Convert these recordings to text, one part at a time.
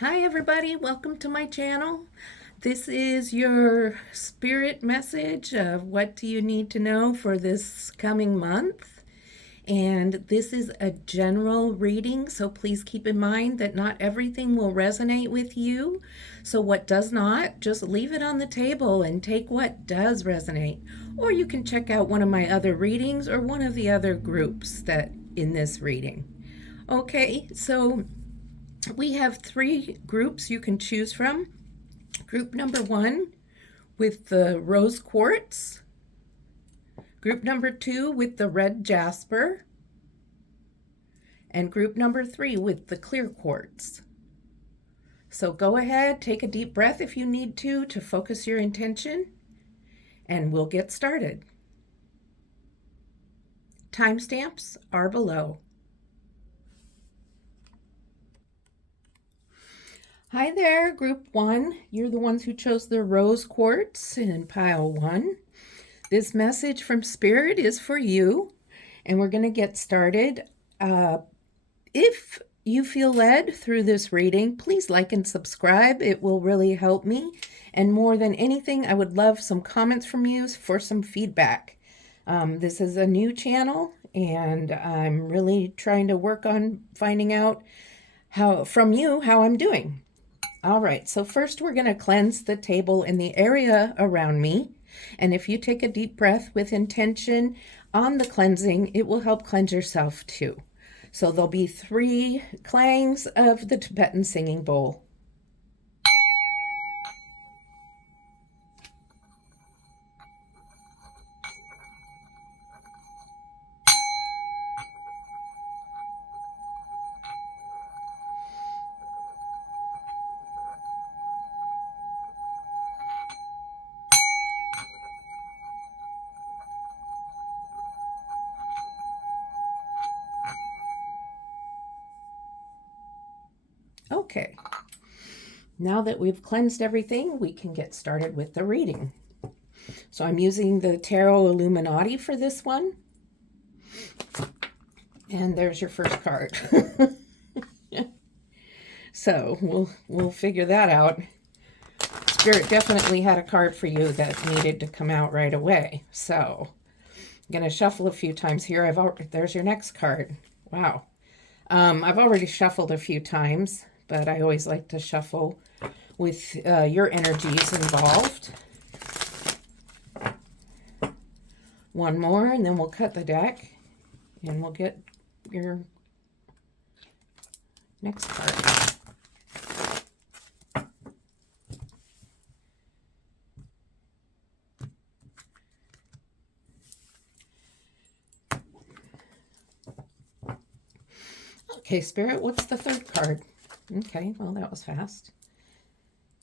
Hi everybody, welcome to my channel. This is your spirit message of what do you need to know for this coming month. And this is a general reading, so please keep in mind that not everything will resonate with you. So what does not, just leave it on the table and take what does resonate. Or you can check out one of my other readings or one of the other groups that in this reading. Okay, so we have three groups you can choose from. Group number one with the rose quartz. Group number two with the red jasper. And group number three with the clear quartz. So go ahead, take a deep breath if you need to focus your intention, and we'll get started. Timestamps are below. Hi there, group one. You're the ones who chose the rose quartz in pile one. This message from Spirit is for you, and we're going to get started. If you feel led through this reading, please like and subscribe. It will really help me. And more than anything, I would love some comments from you for some feedback. This is a new channel, and I'm really trying to work on finding out from you how I'm doing. All right, so first we're going to cleanse the table in the area around me. And if you take a deep breath with intention on the cleansing, it will help cleanse yourself too. So there'll be 3 clangs of the Tibetan singing bowl. Okay, now that we've cleansed everything, we can get started with the reading. So I'm using the Tarot Illuminati for this one. And there's your first card. So we'll figure that out. Spirit definitely had a card for you that needed to come out right away. So I'm going to shuffle a few times here. There's your next card. Wow. I've already shuffled a few times, but I always like to shuffle with your energies involved. One more, and then we'll cut the deck, and we'll get your next card. Okay, Spirit, what's the third card? Okay, well, that was fast.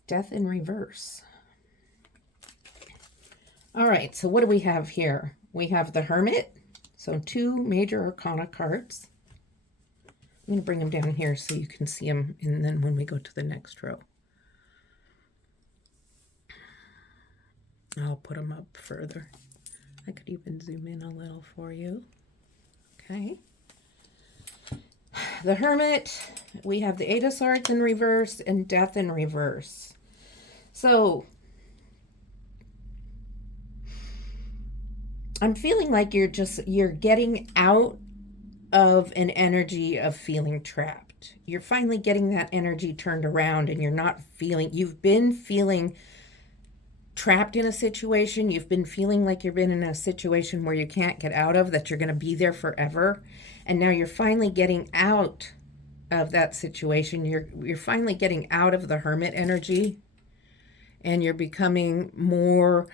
Death in reverse. All right, so what do we have here? We have the Hermit, so 2 major arcana cards. I'm going to bring them down here so you can see them, and then when we go to the next row, I'll put them up further. I could even zoom in a little for you. Okay. The Hermit, we have the 8 of Swords in reverse and Death in reverse. So I'm feeling like you're getting out of an energy of feeling trapped. You're finally getting that energy turned around, and you've been feeling trapped in a situation. You've been feeling like you've been in a situation where you can't get out of, that you're going to be there forever. And now you're finally getting out of that situation. You're finally getting out of the Hermit energy, and you're becoming more,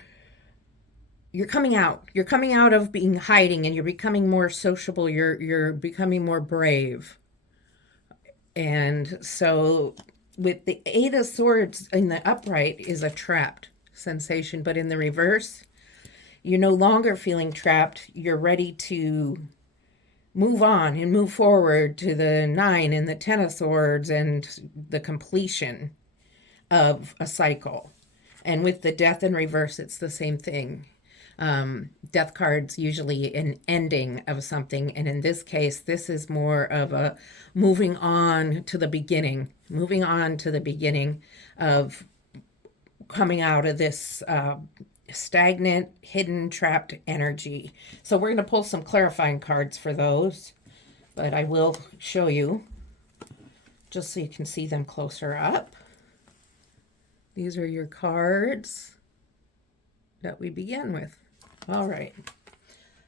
you're coming out of being hiding, and you're becoming more sociable. You're becoming more brave. And so with the 8 of Swords in the upright is a trapped sensation, but in the reverse, you're no longer feeling trapped. You're ready to move on and move forward to the 9 and the 10 of Swords and the completion of a cycle. And with the Death in reverse, it's the same thing. Death card's usually an ending of something, and in this case, this is more of a moving on to the beginning, of coming out of this stagnant, hidden, trapped energy. So we're going to pull some clarifying cards for those, but I will show you just so you can see them closer up. These are your cards that we began with. All right.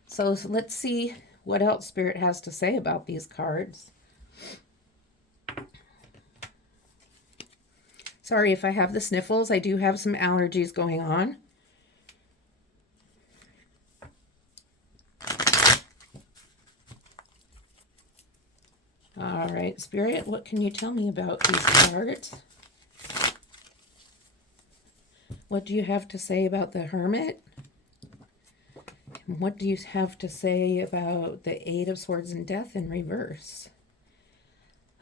So let's see what else Spirit has to say about these cards. Sorry if I have the sniffles. I do have some allergies going on. All right, Spirit, what can you tell me about these cards? What do you have to say about the Hermit? And what do you have to say about the Eight of Swords and Death in reverse?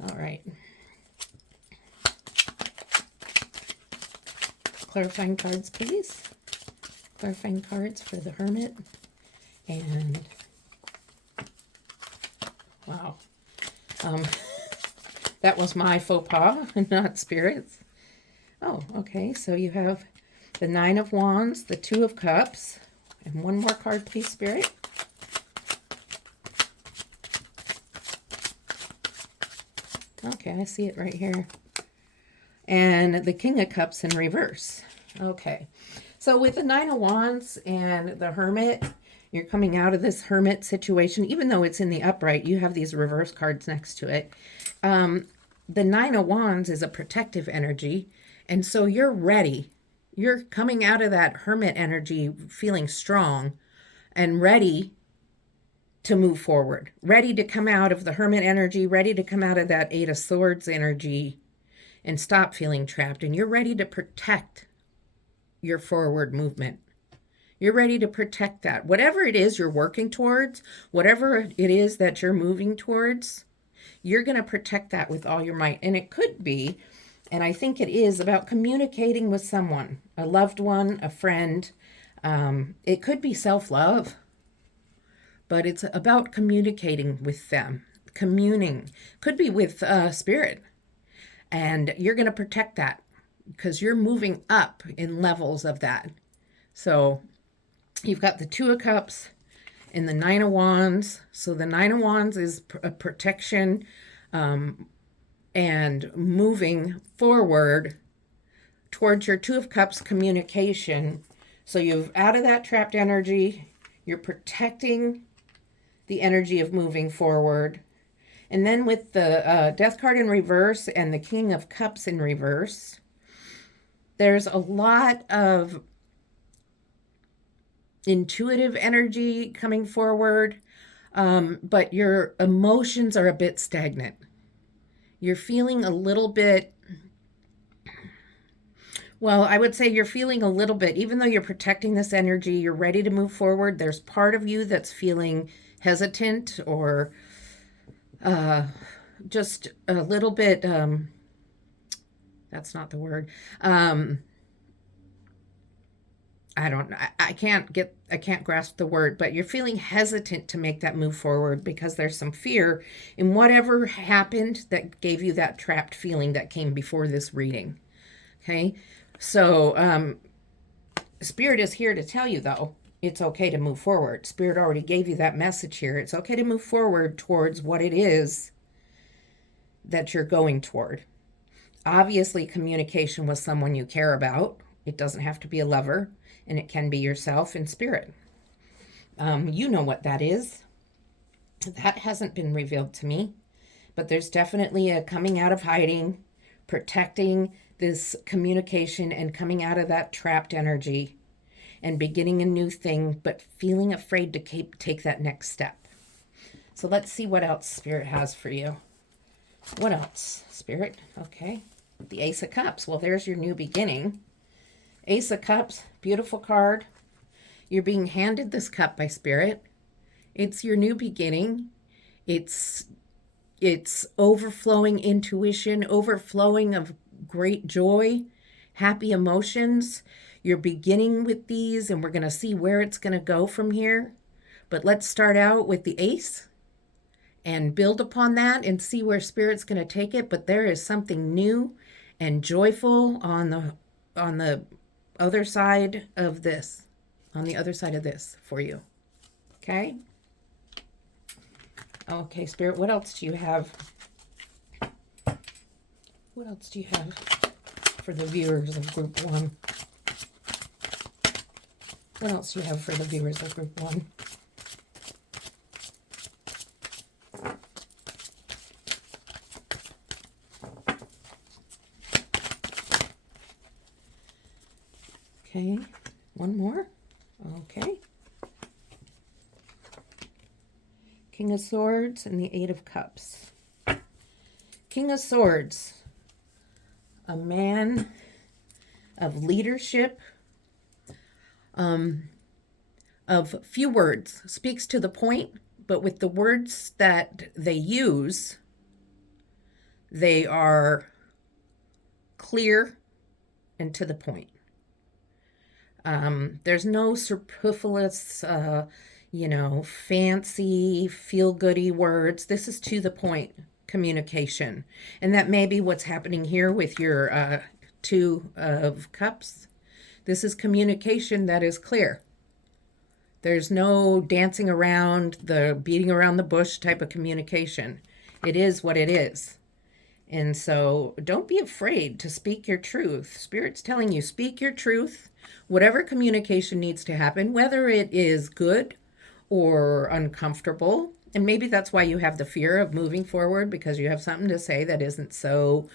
All right. Clarifying cards, please. Clarifying cards for the Hermit. And wow. That was my faux pas, not Spirit's. Oh, okay. So you have the Nine of Wands, the Two of Cups, and one more card, please, Spirit. Okay, I see it right here. And the King of Cups in reverse. Okay. So with the Nine of Wands and the Hermit, you're coming out of this Hermit situation. Even though it's in the upright, you have these reverse cards next to it. The Nine of Wands is a protective energy. And so you're ready. You're coming out of that Hermit energy feeling strong and ready to move forward. Ready to come out of the Hermit energy, ready to come out of that Eight of Swords energy and stop feeling trapped. And you're ready to protect your forward movement. You're ready to protect that. Whatever it is you're working towards, whatever it is that you're moving towards, you're going to protect that with all your might. And it could be, and I think it is, about communicating with someone, a loved one, a friend. It could be self-love, but it's about communicating with them. Communing. Could be with Spirit. And you're going to protect that because you're moving up in levels of that. So you've got the Two of Cups and the Nine of Wands. So the Nine of Wands is a protection and moving forward towards your Two of Cups communication. So you've out of that trapped energy, you're protecting the energy of moving forward. And then with the Death card in reverse and the King of Cups in reverse, there's a lot of intuitive energy coming forward, but your emotions are a bit stagnant. You're feeling a little bit, well, I would say you're feeling a little bit, even though you're protecting this energy, you're ready to move forward. There's part of you that's feeling hesitant or just a little bit, that's not the word. I can't grasp the word, but you're feeling hesitant to make that move forward because there's some fear in whatever happened that gave you that trapped feeling that came before this reading. Okay. So, Spirit is here to tell you though, it's okay to move forward. Spirit already gave you that message here. It's okay to move forward towards what it is that you're going toward. Obviously, communication with someone you care about. It doesn't have to be a lover, and it can be yourself in spirit. You know what that is. That hasn't been revealed to me, but there's definitely a coming out of hiding, protecting this communication and coming out of that trapped energy and beginning a new thing, but feeling afraid to take that next step. So let's see what else Spirit has for you. What else, Spirit? Okay. The Ace of Cups. Well, there's your new beginning. Ace of Cups, beautiful card. You're being handed this cup by Spirit. It's your new beginning. It's overflowing intuition, overflowing of great joy, happy emotions. You're beginning with these, and we're going to see where it's going to go from here. But let's start out with the ace and build upon that and see where Spirit's going to take it. But there is something new and joyful on the other side of this, for you. Okay? Okay, Spirit, what else do you have? What else do you have for the viewers of Group 1? What else do you have for the viewers of Group 1? Okay, one more. Okay. King of Swords and the Eight of Cups. King of Swords, a man of leadership, of few words, speaks to the point, but with the words that they use, they are clear and to the point. There's no superfluous, fancy, feel-goody words. This is to the point communication. And that may be what's happening here with your Two of Cups. This is communication that is clear. There's no dancing around, the beating around the bush type of communication. It is what it is. And so don't be afraid to speak your truth. Spirit's telling you, speak your truth. Whatever communication needs to happen, whether it is good or uncomfortable. And maybe that's why you have the fear of moving forward, because you have something to say that isn't so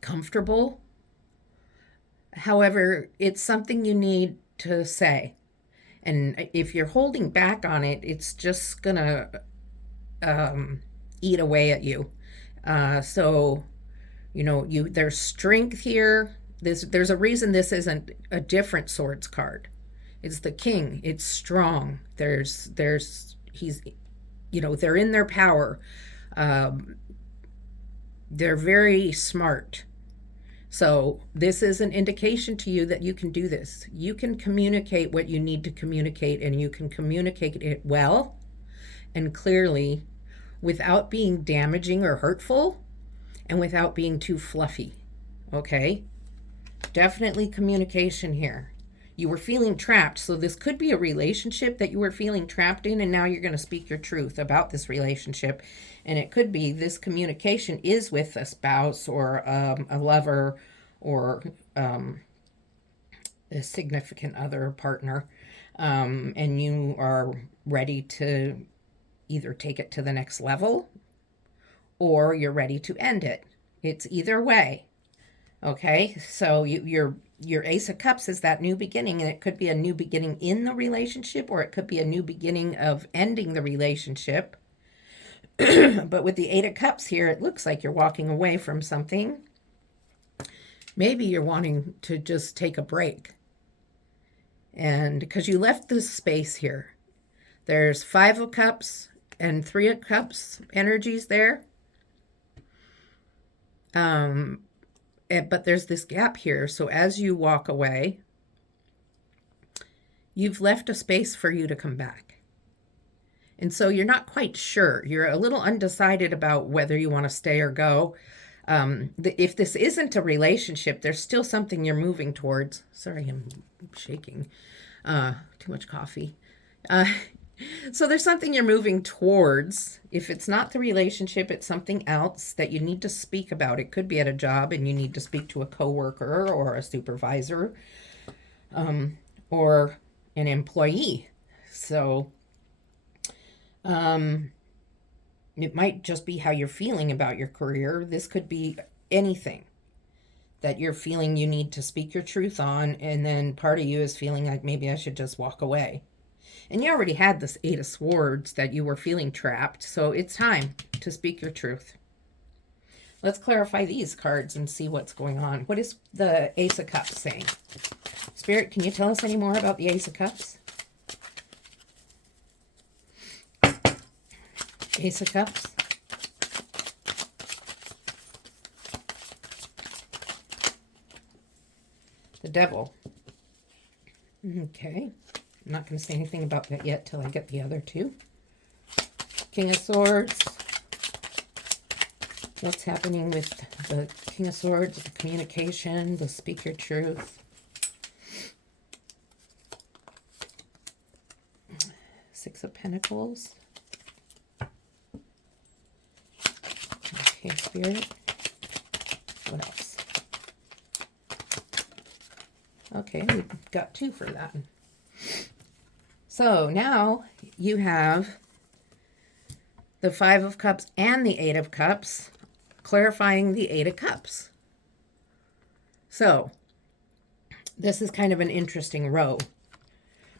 comfortable. However, it's something you need to say. And if you're holding back on it, it's just going to eat away at you. There's strength here. There's a reason this isn't a different swords card. It's the king. It's strong. They're in their power. They're very smart. So this is an indication to you that you can do this. You can communicate what you need to communicate, and you can communicate it well and clearly without being damaging or hurtful and without being too fluffy. Okay? Definitely communication here. You were feeling trapped, so this could be a relationship that you were feeling trapped in, and now you're going to speak your truth about this relationship. And it could be this communication is with a spouse or a lover or a significant other partner, and you are ready to either take it to the next level or you're ready to end it. It's either way. Okay, so your Ace of Cups is that new beginning, and it could be a new beginning in the relationship, or it could be a new beginning of ending the relationship. But with the Eight of Cups here, it looks like you're walking away from something. Maybe you're wanting to just take a break. And because you left this space here, there's Five of Cups and Three of Cups energies there. But there's this gap here. So as you walk away, you've left a space for you to come back. And so you're not quite sure. You're a little undecided about whether you want to stay or go. If this isn't a relationship, there's still something you're moving towards. Sorry, I'm shaking. Too much coffee. So there's something you're moving towards. If it's not the relationship, it's something else that you need to speak about. It could be at a job and you need to speak to a coworker or a supervisor, or an employee. So it might just be how you're feeling about your career. This could be anything that you're feeling you need to speak your truth on, and then part of you is feeling like maybe I should just walk away. And you already had this Eight of Swords that you were feeling trapped, so it's time to speak your truth. Let's clarify these cards and see what's going on. What is the Ace of Cups saying? Spirit, can you tell us any more about the Ace of Cups? Ace of Cups. The Devil. Okay. I'm not going to say anything about that yet till I get the other two. King of Swords. What's happening with the King of Swords, the communication, the speak your truth. Six of Pentacles. Okay, Spirit. What else? Okay, we got two for that. So now you have the Five of Cups and the Eight of Cups, clarifying the Eight of Cups. So this is kind of an interesting row,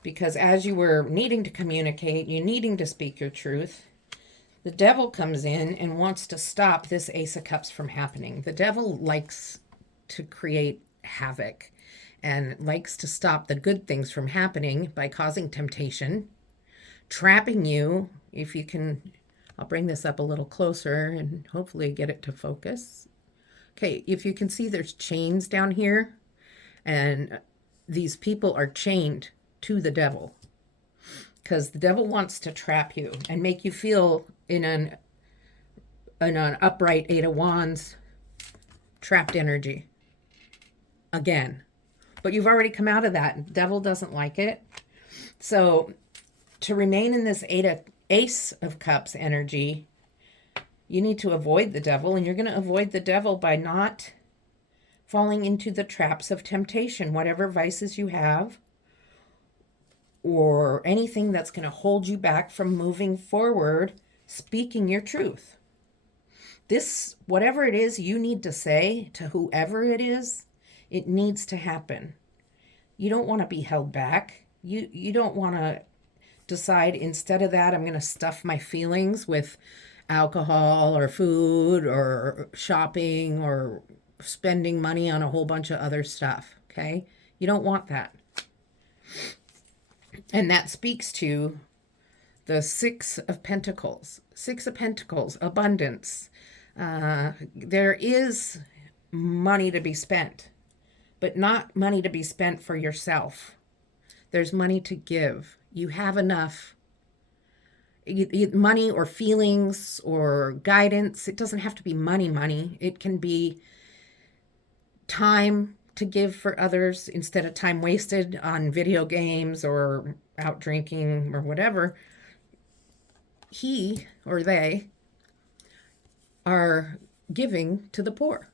because as you were needing to communicate, you needing to speak your truth, the Devil comes in and wants to stop this Ace of Cups from happening. The Devil likes to create havoc and likes to stop the good things from happening by causing temptation, trapping you. If you can, I'll bring this up a little closer and hopefully get it to focus. Okay, if you can see, there's chains down here, and these people are chained to the Devil because the Devil wants to trap you and make you feel in an upright Eight of Wands trapped energy again. But you've already come out of that. The Devil doesn't like it. So to remain in this Ace of Cups energy, you need to avoid the Devil, and you're going to avoid the Devil by not falling into the traps of temptation, whatever vices you have, or anything that's going to hold you back from moving forward, speaking your truth. This, whatever it is you need to say to whoever it is, it needs to happen. You don't want to be held back. You don't want to decide, instead of that, I'm going to stuff my feelings with alcohol or food or shopping or spending money on a whole bunch of other stuff. Okay? You don't want that. And that speaks to the Six of Pentacles. Six of Pentacles, abundance. There is money to be spent, but not money to be spent for yourself. There's money to give. You have enough. Money or feelings or guidance. It doesn't have to be money. It can be time to give for others instead of time wasted on video games or out drinking or whatever. He or they are giving to the poor.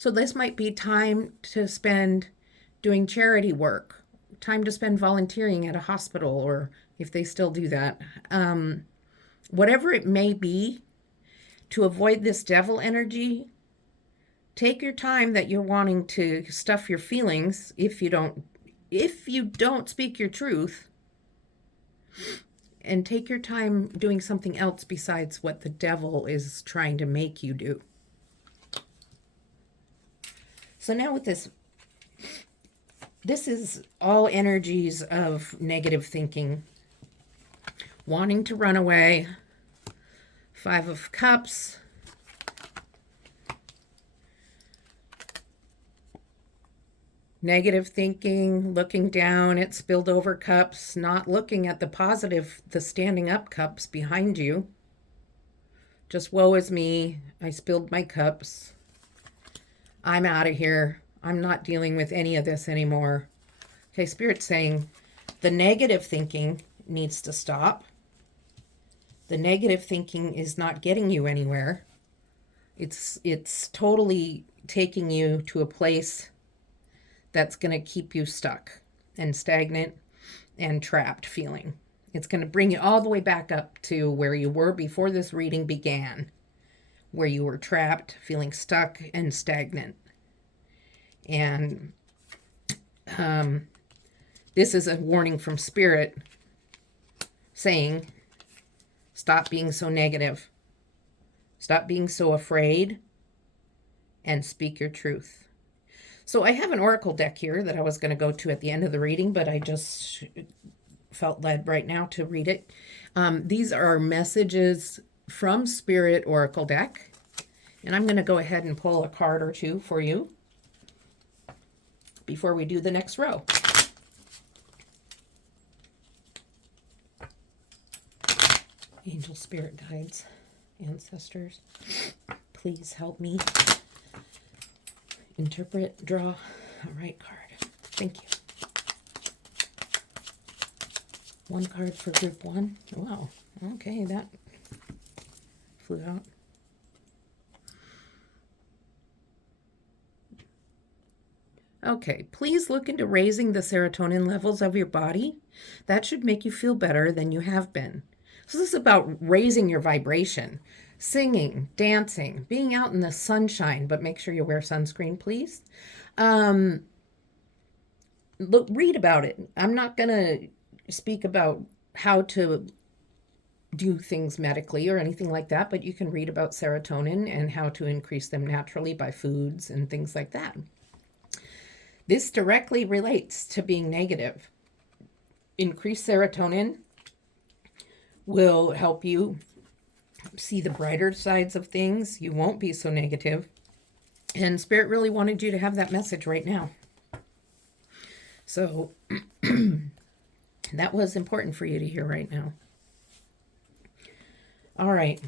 So this might be time to spend doing charity work, time to spend volunteering at a hospital, or if they still do that. Whatever it may be, to avoid this Devil energy, take your time that you're wanting to stuff your feelings. If you don't speak your truth, and take your time doing something else besides what the Devil is trying to make you do. So now with this is all energies of negative thinking, wanting to run away. Five of Cups. Negative thinking, looking down at spilled over cups, not looking at the positive, the standing up cups behind you. Just woe is me. I spilled my cups. I'm out of here. I'm not dealing with any of this anymore. Okay, Spirit's saying the negative thinking needs to stop. The negative thinking is not getting you anywhere. It's totally taking you to a place that's going to keep you stuck and stagnant and trapped feeling. It's going to bring you all the way back up to where you were before this reading began, where you were trapped, feeling stuck and stagnant. And this is a warning from Spirit saying, stop being so negative. Stop being so afraid and speak your truth. So I have an oracle deck here that I was going to go to at the end of the reading, but I just felt led right now to read it. These are messages from Spirit Oracle deck, and I'm going to go ahead and pull a card or two for you. before we do the next row. Angel, spirit guides, ancestors, please help me interpret, draw a right card. Thank you. One card for group one. Wow. Okay, that flew out. Okay, please look into raising the serotonin levels of your body. That should make you feel better than you have been. So this is about raising your vibration, singing, dancing, being out in the sunshine, but make sure you wear sunscreen, please. Look, read about it. I'm not going to speak about how to do things medically or anything like that, but you can read about serotonin and how to increase them naturally by foods and things like that. This directly relates to being negative. Increased serotonin will help you see the brighter sides of things. You won't be so negative. And Spirit really wanted you to have that message right now. So that was important for you to hear right now. All right.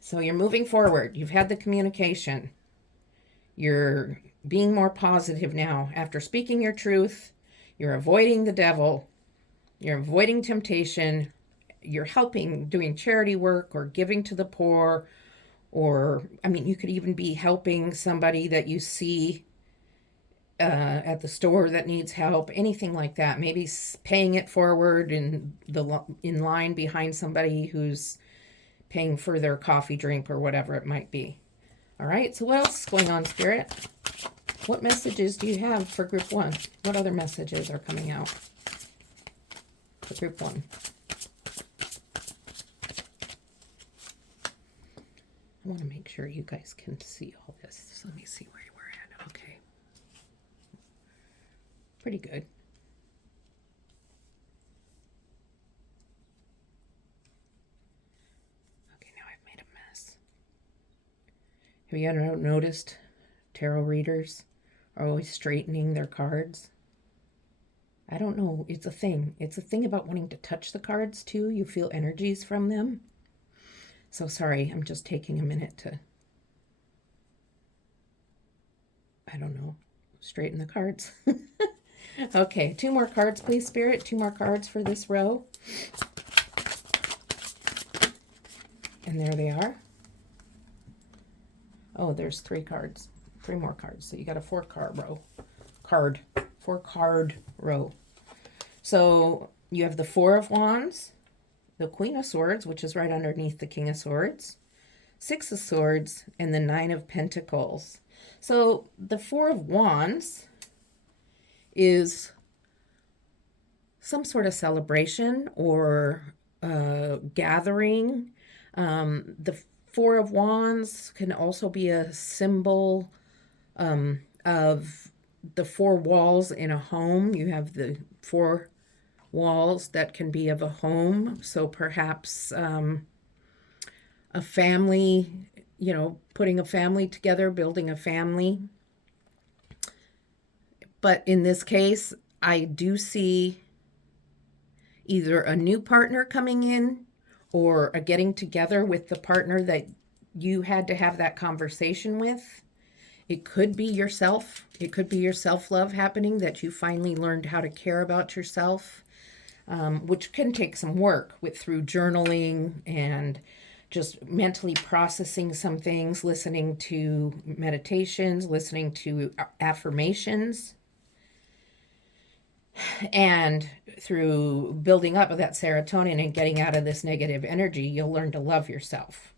So you're moving forward. You've had the communication. You're being more positive now. After speaking your truth, you're avoiding the devil. You're avoiding temptation. You're helping, doing charity work or giving to the poor. Or, I mean, you could even be helping somebody that you see at the store that needs help, anything like that. Maybe paying it forward in line behind somebody who's paying for their coffee drink or whatever it might be. All right, so what else is going on, Spirit? What messages do you have for group one? What other messages are coming out for group one? I want to make sure you guys can see all this. So let me see where we're at. Okay. Pretty good. Okay, now I've made a mess. Have you ever noticed tarot readers are always straightening their cards? I don't know. It's a thing. It's a thing about wanting to touch the cards too. You feel energies from them. So sorry, I'm just taking a minute to, I don't know, straighten the cards. Okay, 2 more cards, please, Spirit. 2 more cards for this row. And there they are. Oh, there's 3 cards. 3 more cards. So you got a 4-card row. 4-card row. So you have the 4 of Wands, the Queen of Swords, which is right underneath the King of Swords, 6 of Swords, and the 9 of Pentacles. So the 4 of Wands is some sort of celebration or gathering. The 4 of Wands can also be a symbol of the 4 walls in a home. You have the 4 walls that can be of a home. So perhaps a family, you know, putting a family together, building a family. But in this case, I do see either a new partner coming in or a getting together with the partner that you had to have that conversation with. It could be yourself. It could be your self-love happening, that you finally learned how to care about yourself, which can take some work through journaling and just mentally processing some things, listening to meditations, listening to affirmations. And through building up of that serotonin and getting out of this negative energy, you'll learn to love yourself.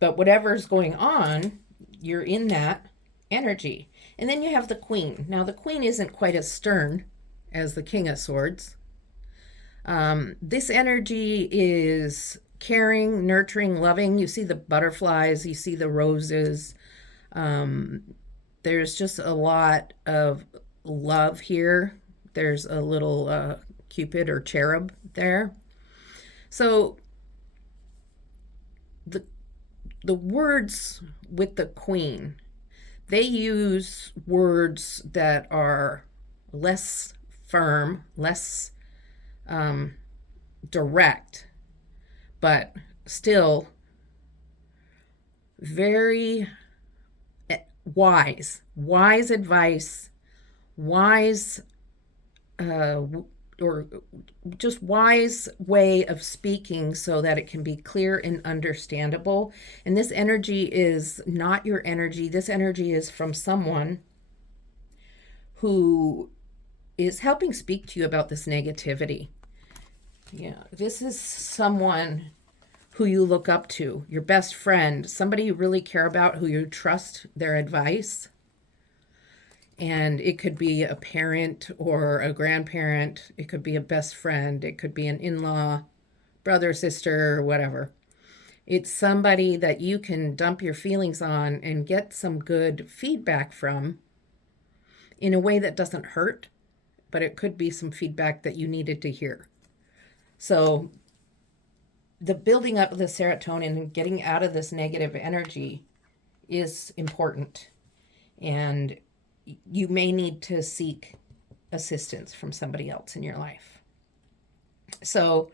But whatever's going on, you're in that energy. And then you have the Queen. Now, the Queen isn't quite as stern as the King of Swords. This energy is caring, nurturing, loving. You see the butterflies, you see the roses. There's just a lot of love here. There's a little Cupid or cherub there. So the words with the Queen, they use words that are less firm, less direct, but still very wise advice, wise or just wise way of speaking so that it can be clear and understandable. And this energy is not your energy. This energy is from someone who is helping speak to you about this negativity. Yeah, this is someone who you look up to, your best friend, somebody you really care about, who you trust their advice. And it could be a parent or a grandparent. It could be a best friend. It could be an in-law, brother, sister, or whatever. It's somebody that you can dump your feelings on and get some good feedback from in a way that doesn't hurt, but it could be some feedback that you needed to hear. So the building up of the serotonin and getting out of this negative energy is important. And you may need to seek assistance from somebody else in your life. So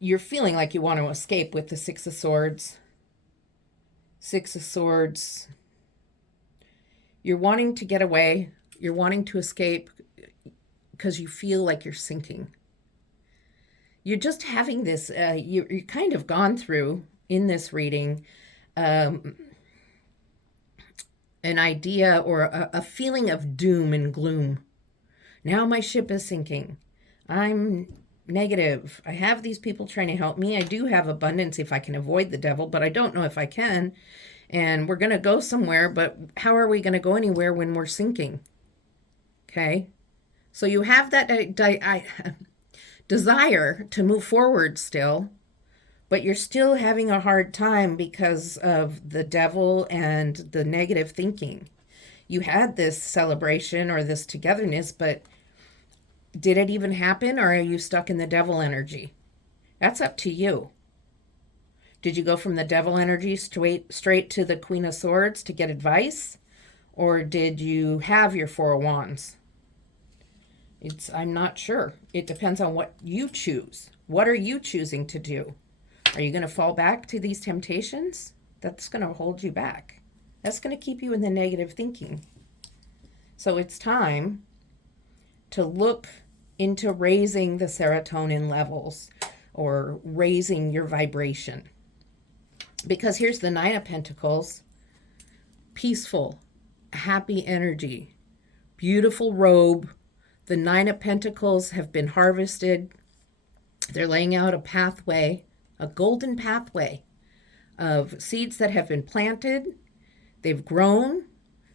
you're feeling like you want to escape with the Six of Swords. Six of Swords. You're wanting to get away. You're wanting to escape because you feel like you're sinking. You're just having this, you're kind of gone through in this reading an idea or a feeling of doom and gloom. Now my ship is sinking. I'm negative. I have these people trying to help me. I do have abundance if I can avoid the devil, but I don't know if I can. And we're going to go somewhere, but how are we going to go anywhere when we're sinking? Okay? So you have that desire to move forward still, but you're still having a hard time because of the devil and the negative thinking. You had this celebration or this togetherness, but did it even happen, or are you stuck in the devil energy? That's up to you. Did you go from the devil energy straight to the Queen of Swords to get advice? Or did you have your Four of Wands? I'm not sure. It depends on what you choose. What are you choosing to do? Are you going to fall back to these temptations? That's going to hold you back. That's going to keep you in the negative thinking. So it's time to look into raising the serotonin levels or raising your vibration. Because here's the Nine of Pentacles. Peaceful, happy energy, beautiful robe. The Nine of Pentacles have been harvested. They're laying out a pathway, a golden pathway of seeds that have been planted. They've grown.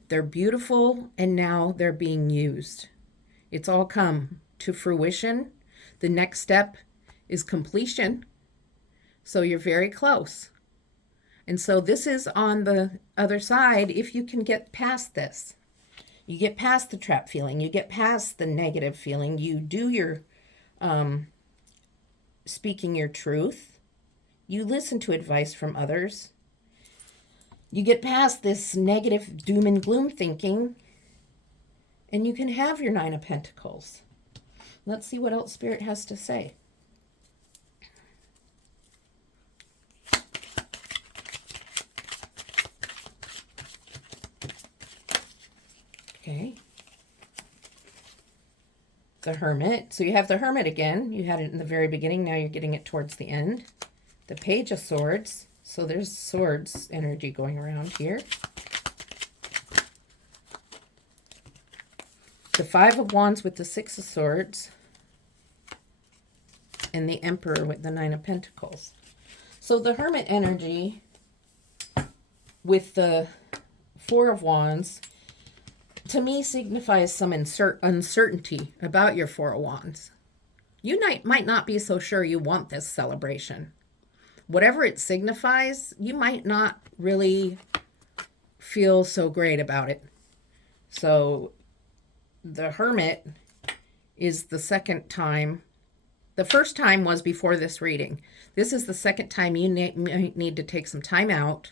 They're beautiful, and now they're being used. It's all come to fruition. The next step is completion. So you're very close. And so this is on the other side if you can get past this. You get past the trap feeling. You get past the negative feeling. You do your speaking your truth. You listen to advice from others. You get past this negative doom and gloom thinking, and you can have your Nine of Pentacles. Let's see what else Spirit has to say. Okay. The Hermit. So you have the Hermit again. You had it in the very beginning. Now you're getting it towards the end. The Page of Swords. So there's swords energy going around here. The Five of Wands with the Six of Swords. And the Emperor with the Nine of Pentacles. So the Hermit energy with the Four of Wands, to me, signifies some uncertainty about your Four of Wands. You might not be so sure you want this celebration. Whatever it signifies, you might not really feel so great about it. So the Hermit is the second time. The first time was before this reading. This is the second time you need to take some time out,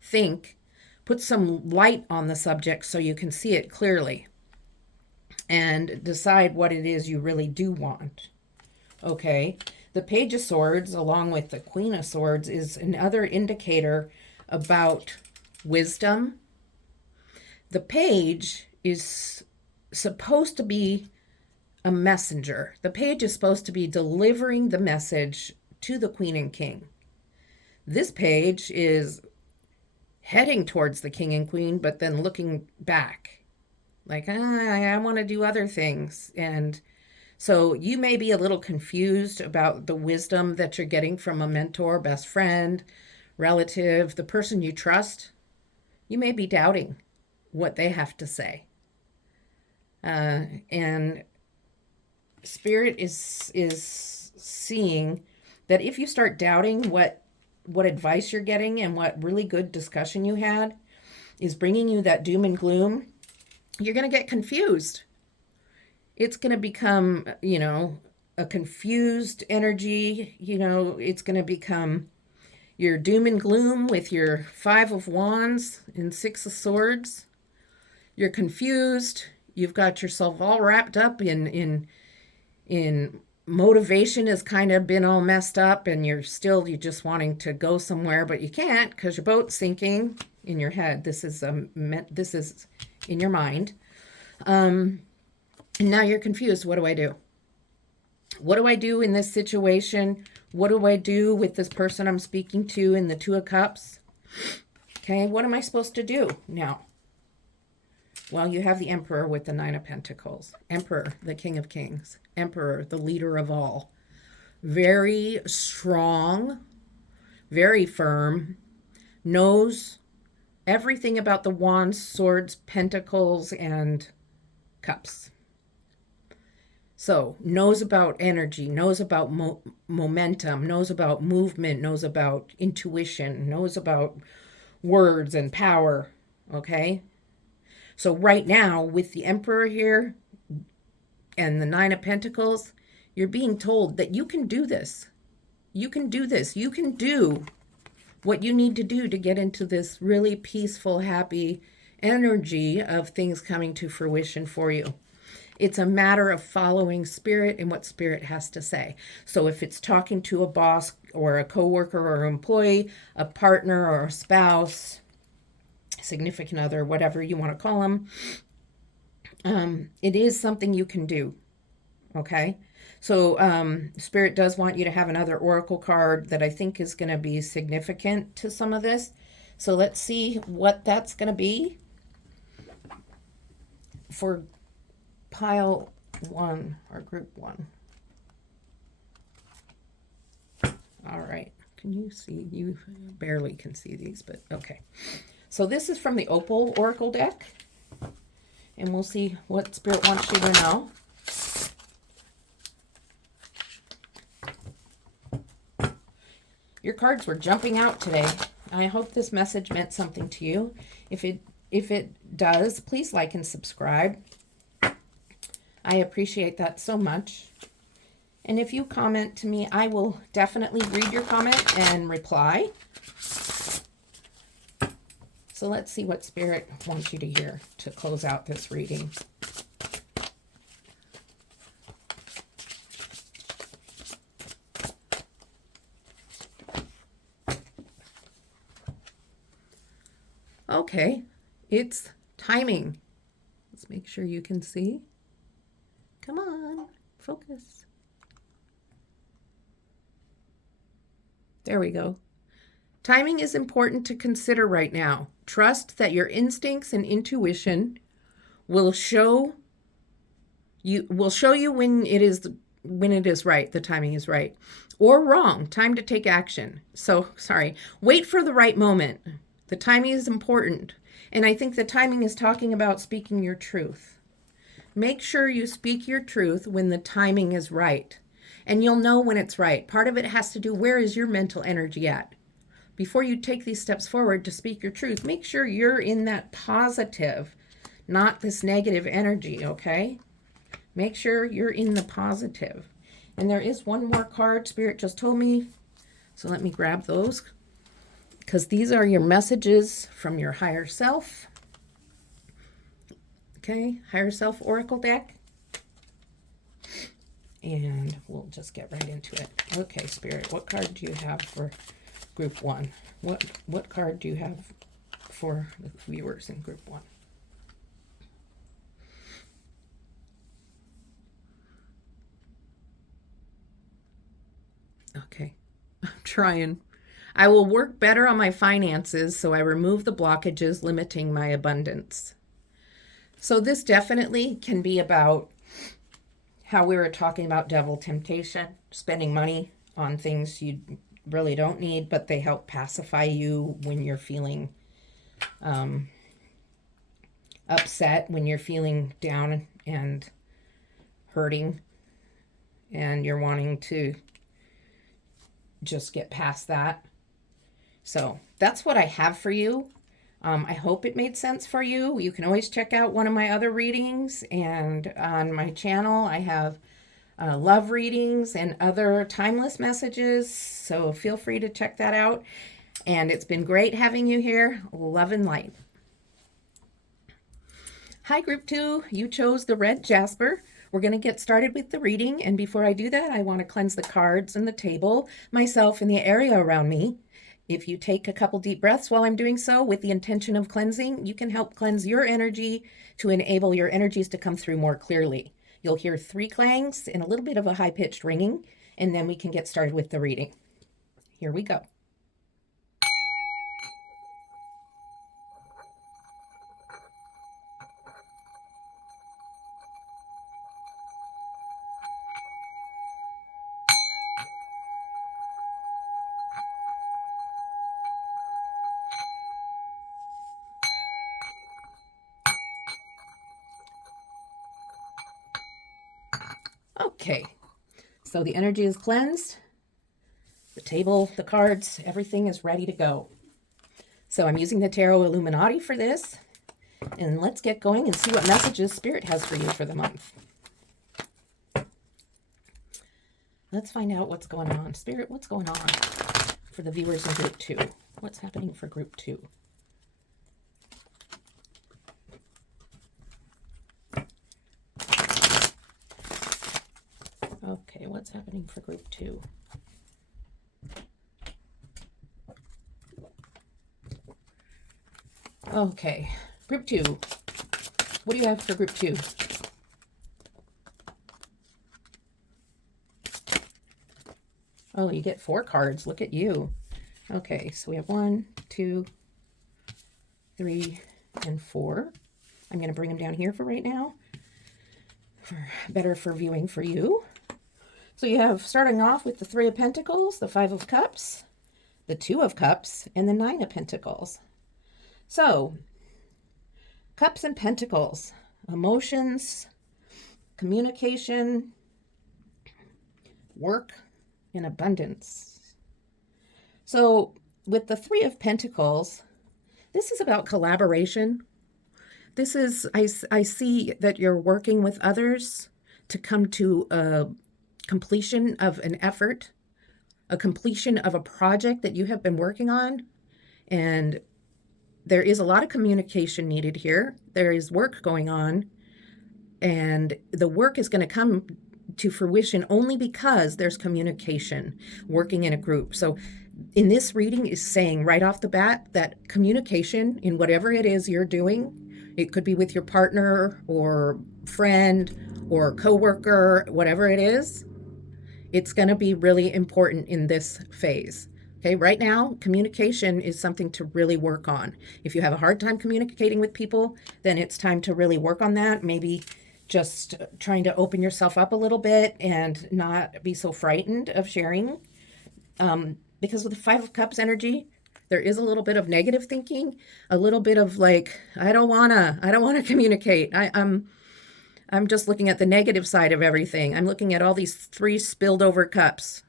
think, put some light on the subject so you can see it clearly and decide what it is you really do want. Okay, the Page of Swords, along with the Queen of Swords, is another indicator about wisdom. The Page is supposed to be a messenger. The Page is supposed to be delivering the message to the Queen and King. This Page is heading towards the King and Queen, but then looking back. Like, I want to do other things. And so you may be a little confused about the wisdom that you're getting from a mentor, best friend, relative, the person you trust. You may be doubting what they have to say. And Spirit is seeing that if you start doubting what advice you're getting and what really good discussion you had is bringing you that doom and gloom, you're going to get confused. It's going to become, a confused energy. It's going to become your doom and gloom with your 5 of Wands and 6 of Swords. You're confused. You've got yourself all wrapped up in motivation has kind of been all messed up, and you're just wanting to go somewhere, but you can't because your boat's sinking in your head. This is in your mind. And now you're confused. What do I do? What do I do in this situation? What do I do with this person I'm speaking to in the 2 of Cups? Okay, what am I supposed to do now? Well, you have the Emperor with the 9 of Pentacles. Emperor, the King of Kings. Emperor, the leader of all. Very strong, very firm, knows everything about the Wands, Swords, Pentacles, and Cups. So, knows about energy, knows about momentum, knows about movement, knows about intuition, knows about words and power, okay? So right now, with the Emperor here and the 9 of Pentacles, you're being told that you can do this. You can do this. You can do what you need to do to get into this really peaceful, happy energy of things coming to fruition for you. It's a matter of following Spirit and what Spirit has to say. So if it's talking to a boss or a coworker or an employee, a partner or a spouse, significant other, whatever you want to call them, it is something you can do. Okay, so Spirit does want you to have another oracle card that I think is going to be significant to some of this. So let's see what that's going to be for pile 1 or group 1. All right, can you see? You barely can see these, but okay. So this is from the Opal Oracle deck, and we'll see what Spirit wants you to know. Your cards were jumping out today. I hope this message meant something to you. If it does, please like and subscribe. I appreciate that so much. And if you comment to me, I will definitely read your comment and reply. So let's see what Spirit wants you to hear to close out this reading. Okay, it's timing. Let's make sure you can see. Come on, focus. There we go. Timing is important to consider right now. Trust that your instincts and intuition will show you when it is right, the timing is right, or wrong, time to take action. So, wait for the right moment. The timing is important. And I think the timing is talking about speaking your truth. Make sure you speak your truth when the timing is right. And you'll know when it's right. Part of it has to do, where is your mental energy at? Before you take these steps forward to speak your truth, make sure you're in that positive, not this negative energy, okay? Make sure you're in the positive. And there is one more card Spirit just told me. So let me grab those. because these are your messages from your higher self. Okay, higher self oracle deck. And we'll just get right into it. Okay, Spirit, what card do you have for group 1? What card do you have for the viewers in group 1? Okay, I'm trying. I will work better on my finances, so I remove the blockages limiting my abundance. So this definitely can be about how we were talking about devil temptation, spending money on things you really don't need, but they help pacify you when you're feeling upset, when you're feeling down and hurting, and you're wanting to just get past that. So that's what I have for you. I hope it made sense for you. You can always check out one of my other readings, and on my channel I have love readings and other timeless messages, so feel free to check that out. And it's been great having you here. Love and light. Hi, group 2. You chose the Red Jasper. We're going to get started with the reading, and before I do that, I want to cleanse the cards and the table, myself, and the area around me. If you take a couple deep breaths while I'm doing so with the intention of cleansing, you can help cleanse your energy to enable your energies to come through more clearly. You'll hear 3 clangs and a little bit of a high-pitched ringing, and then we can get started with the reading. Here we go. Okay, so the energy is cleansed. The table, the cards, everything is ready to go. So I'm using the Tarot Illuminati for this. And let's get going and see what messages Spirit has for you for the month. Let's find out what's going on. Spirit, what's going on for the viewers in group 2? What's happening for group 2? Okay, what's happening for group 2? Okay, group 2. What do you have for group 2? Oh, you get 4 cards. Look at you. Okay, so we have 1, 2, 3, and 4. I'm going to bring them down here for right now. Better for viewing for you. So you have, starting off with the 3 of Pentacles, the 5 of Cups, the 2 of Cups, and the 9 of Pentacles. So, Cups and Pentacles, emotions, communication, work, and abundance. So, with the 3 of Pentacles, this is about collaboration. This is, I see that you're working with others to come to a completion of an effort, a completion of a project that you have been working on. And there is a lot of communication needed here. There is work going on, and the work is going to come to fruition only because there's communication, working in a group. So in this reading is saying right off the bat that communication in whatever it is you're doing, it could be with your partner or friend or coworker, whatever it is, it's going to be really important in this phase. Okay, right now, communication is something to really work on. If you have a hard time communicating with people, then it's time to really work on that. Maybe just trying to open yourself up a little bit and not be so frightened of sharing. Because with the 5 of Cups energy, there is a little bit of negative thinking, a little bit of like, I don't wanna communicate. I'm just looking at the negative side of everything. I'm looking at all these 3 spilled over cups,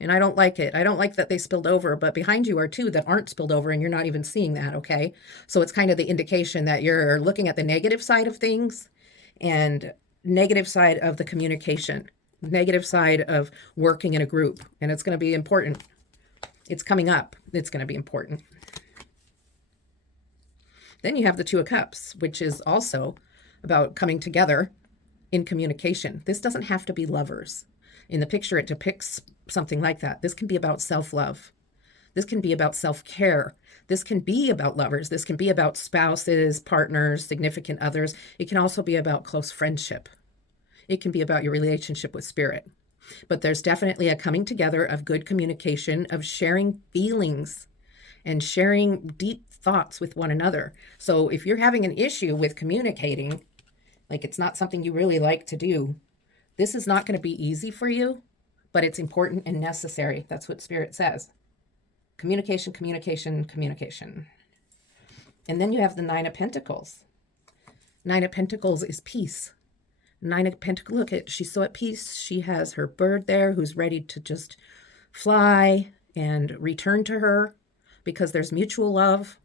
and I don't like it. I don't like that they spilled over, but behind you are 2 that aren't spilled over, and you're not even seeing that, okay? So it's kind of the indication that you're looking at the negative side of things and negative side of the communication, negative side of working in a group, and it's going to be important. It's coming up. It's going to be important. Then you have the Two of Cups, which is also about coming together in communication. This doesn't have to be lovers. In the picture, it depicts something like that. This can be about self-love. This can be about self-care. This can be about lovers. This can be about spouses, partners, significant others. It can also be about close friendship. It can be about your relationship with spirit. But there's definitely a coming together of good communication, of sharing feelings and sharing deep thoughts with one another. So if you're having an issue with communicating, like it's not something you really like to do, this is not going to be easy for you, but it's important and necessary. That's what Spirit says. Communication, communication, communication. And then you have the Nine of Pentacles. Nine of Pentacles is peace. Nine of Pentacles, look at, she's so at peace. She has her bird there who's ready to just fly and return to her because there's mutual love.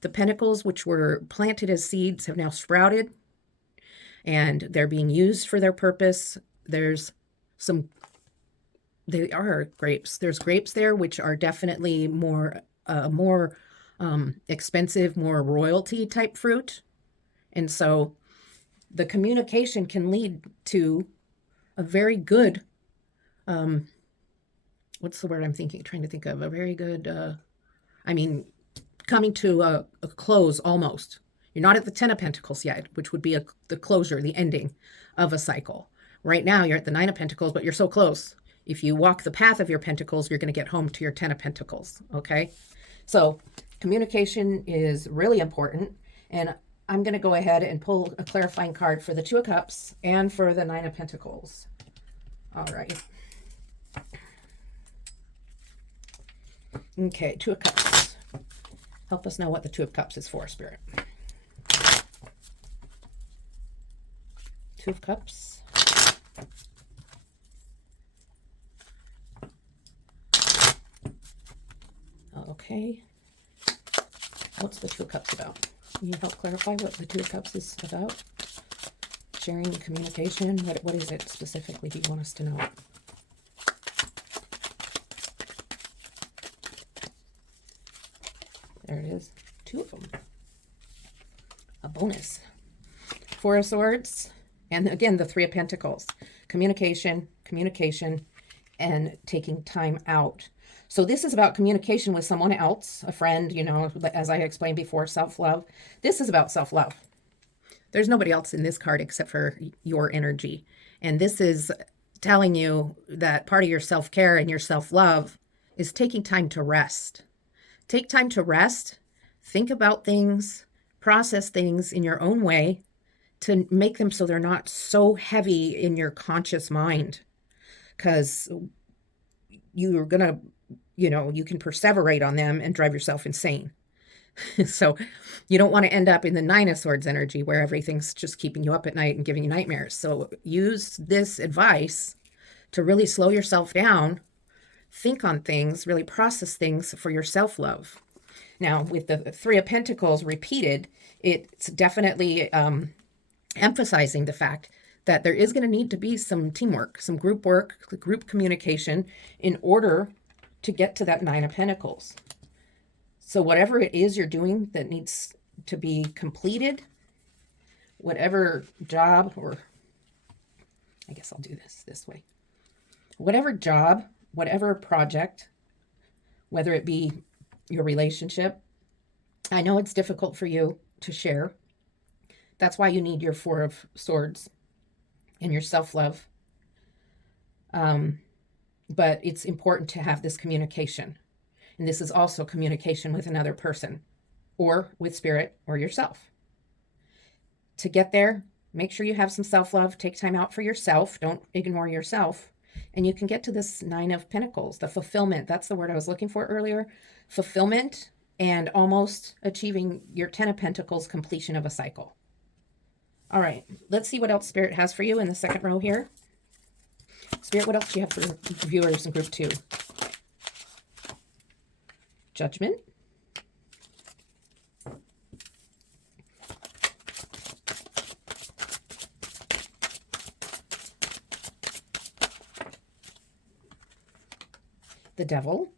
The pentacles, which were planted as seeds, have now sprouted and they're being used for their purpose. There's some, they are grapes. There's grapes there, which are definitely more expensive, more royalty type fruit. And so the communication can lead to a very good, what's the word I'm trying to think of? A very good, coming to a close almost. You're not at the Ten of Pentacles yet, which would be the closure, the ending of a cycle. Right now, you're at the Nine of Pentacles, but you're so close. If you walk the path of your Pentacles, you're going to get home to your Ten of Pentacles, okay? So communication is really important, and I'm going to go ahead and pull a clarifying card for the Two of Cups and for the Nine of Pentacles. All right. Okay, Two of Cups. Help us know what the Two of Cups is for, Spirit. Two of Cups. Okay. What's the Two of Cups about? Can you help clarify what the Two of Cups is about? Sharing, communication. What is it specifically do you want us to know? There it is. Two of them. A bonus. Four of Swords. And again, the Three of Pentacles. Communication, communication, and taking time out. So this is about communication with someone else, a friend, you know, as I explained before, self-love. This is about self-love. There's nobody else in this card except for your energy. And this is telling you that part of your self-care and your self-love is taking time to rest. Take time to rest, think about things, process things in your own way to make them so they're not so heavy in your conscious mind. Because you're going to, you know, you can perseverate on them and drive yourself insane. So you don't want to end up in the Nine of Swords energy where everything's just keeping you up at night and giving you nightmares. So use this advice to really slow yourself down, think on things, really process things for your self-love. Now, with the Three of Pentacles repeated, it's definitely emphasizing the fact that there is going to need to be some teamwork, some group work, group communication in order to get to that Nine of Pentacles. So whatever it is you're doing that needs to be completed, whatever job, or I guess I'll do this way. Whatever job, whatever project, whether it be your relationship, I know it's difficult for you to share. That's why you need your Four of Swords and your self-love. But it's important to have this communication. And this is also communication with another person or with spirit or yourself. To get there, make sure you have some self-love. Take time out for yourself. Don't ignore yourself. And you can get to this Nine of Pentacles, the fulfillment. That's the word I was looking for earlier. Fulfillment and almost achieving your Ten of Pentacles completion of a cycle. All right, let's see what else Spirit has for you in the second row here. Spirit, what else do you have for viewers in group 2? Judgment. The Devil.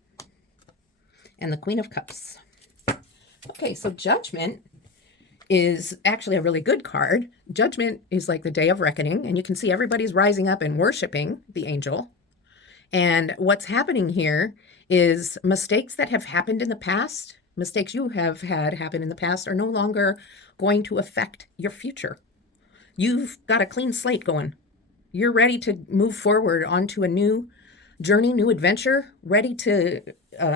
And the Queen of Cups. Okay, so Judgment is actually a really good card. Judgment is like the day of reckoning, and you can see everybody's rising up and worshiping the angel. And what's happening here is mistakes that have happened in the past, mistakes you have had happen in the past, are no longer going to affect your future. You've got a clean slate going. You're ready to move forward onto a new journey, new adventure, ready to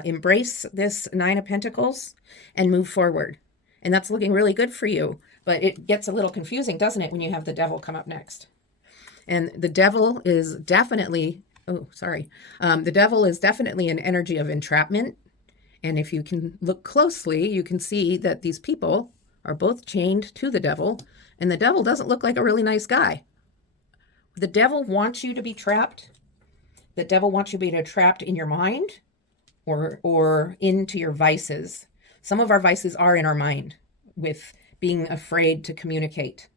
embrace this Nine of Pentacles and move forward. And that's looking really good for you. But it gets a little confusing, doesn't it, when you have the Devil come up next? And the Devil is definitely, the Devil is definitely an energy of entrapment. And if you can look closely, you can see that these people are both chained to the Devil. And the Devil doesn't look like a really nice guy. The Devil wants you to be trapped. The Devil wants you to be trapped in your mind or into your vices. Some of our vices are in our mind, with being afraid to communicate.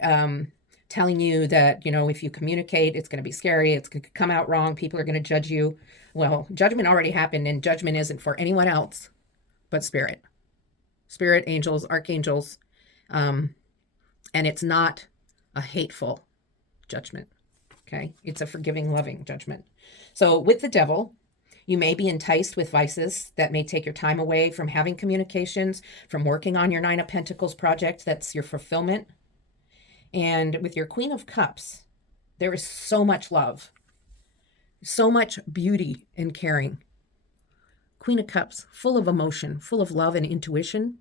Telling you that, if you communicate, it's going to be scary. It's going to come out wrong. People are going to judge you. Well, judgment already happened, and judgment isn't for anyone else but spirit. Spirit, angels, archangels. And it's not a hateful judgment. Okay. It's a forgiving, loving judgment. So with the Devil, you may be enticed with vices that may take your time away from having communications, from working on your Nine of Pentacles project. That's your fulfillment. And with your Queen of Cups, there is so much love, so much beauty and caring. Queen of Cups, full of emotion, full of love and intuition,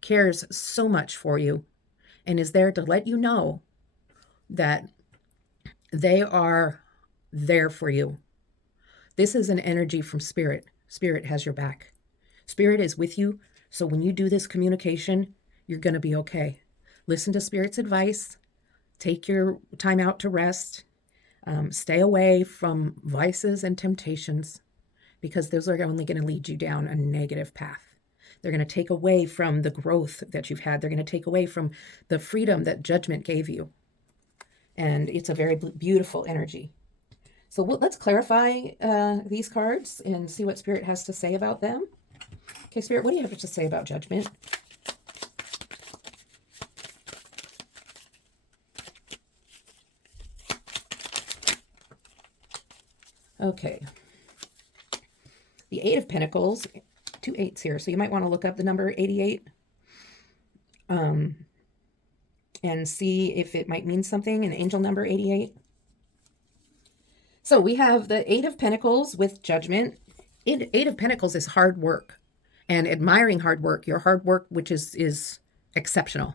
cares so much for you, and is there to let you know that they are there for you. This is an energy from Spirit. Spirit has your back. Spirit is with you. So when you do this communication, you're going to be okay. Listen to Spirit's advice. Take your time out to rest. Stay away from vices and temptations, because those are only going to lead you down a negative path. They're going to take away from the growth that you've had. They're going to take away from the freedom that judgment gave you. And it's a very beautiful energy. So let's clarify these cards and see what Spirit has to say about them. Okay, Spirit, what do you have to say about judgment? Okay. The Eight of Pentacles, 2 8s here. So you might want to look up the number 88. And see if it might mean something, an angel number 88. So we have the Eight of Pentacles with judgment. Eight of Pentacles is hard work and admiring hard work, your hard work, which is exceptional.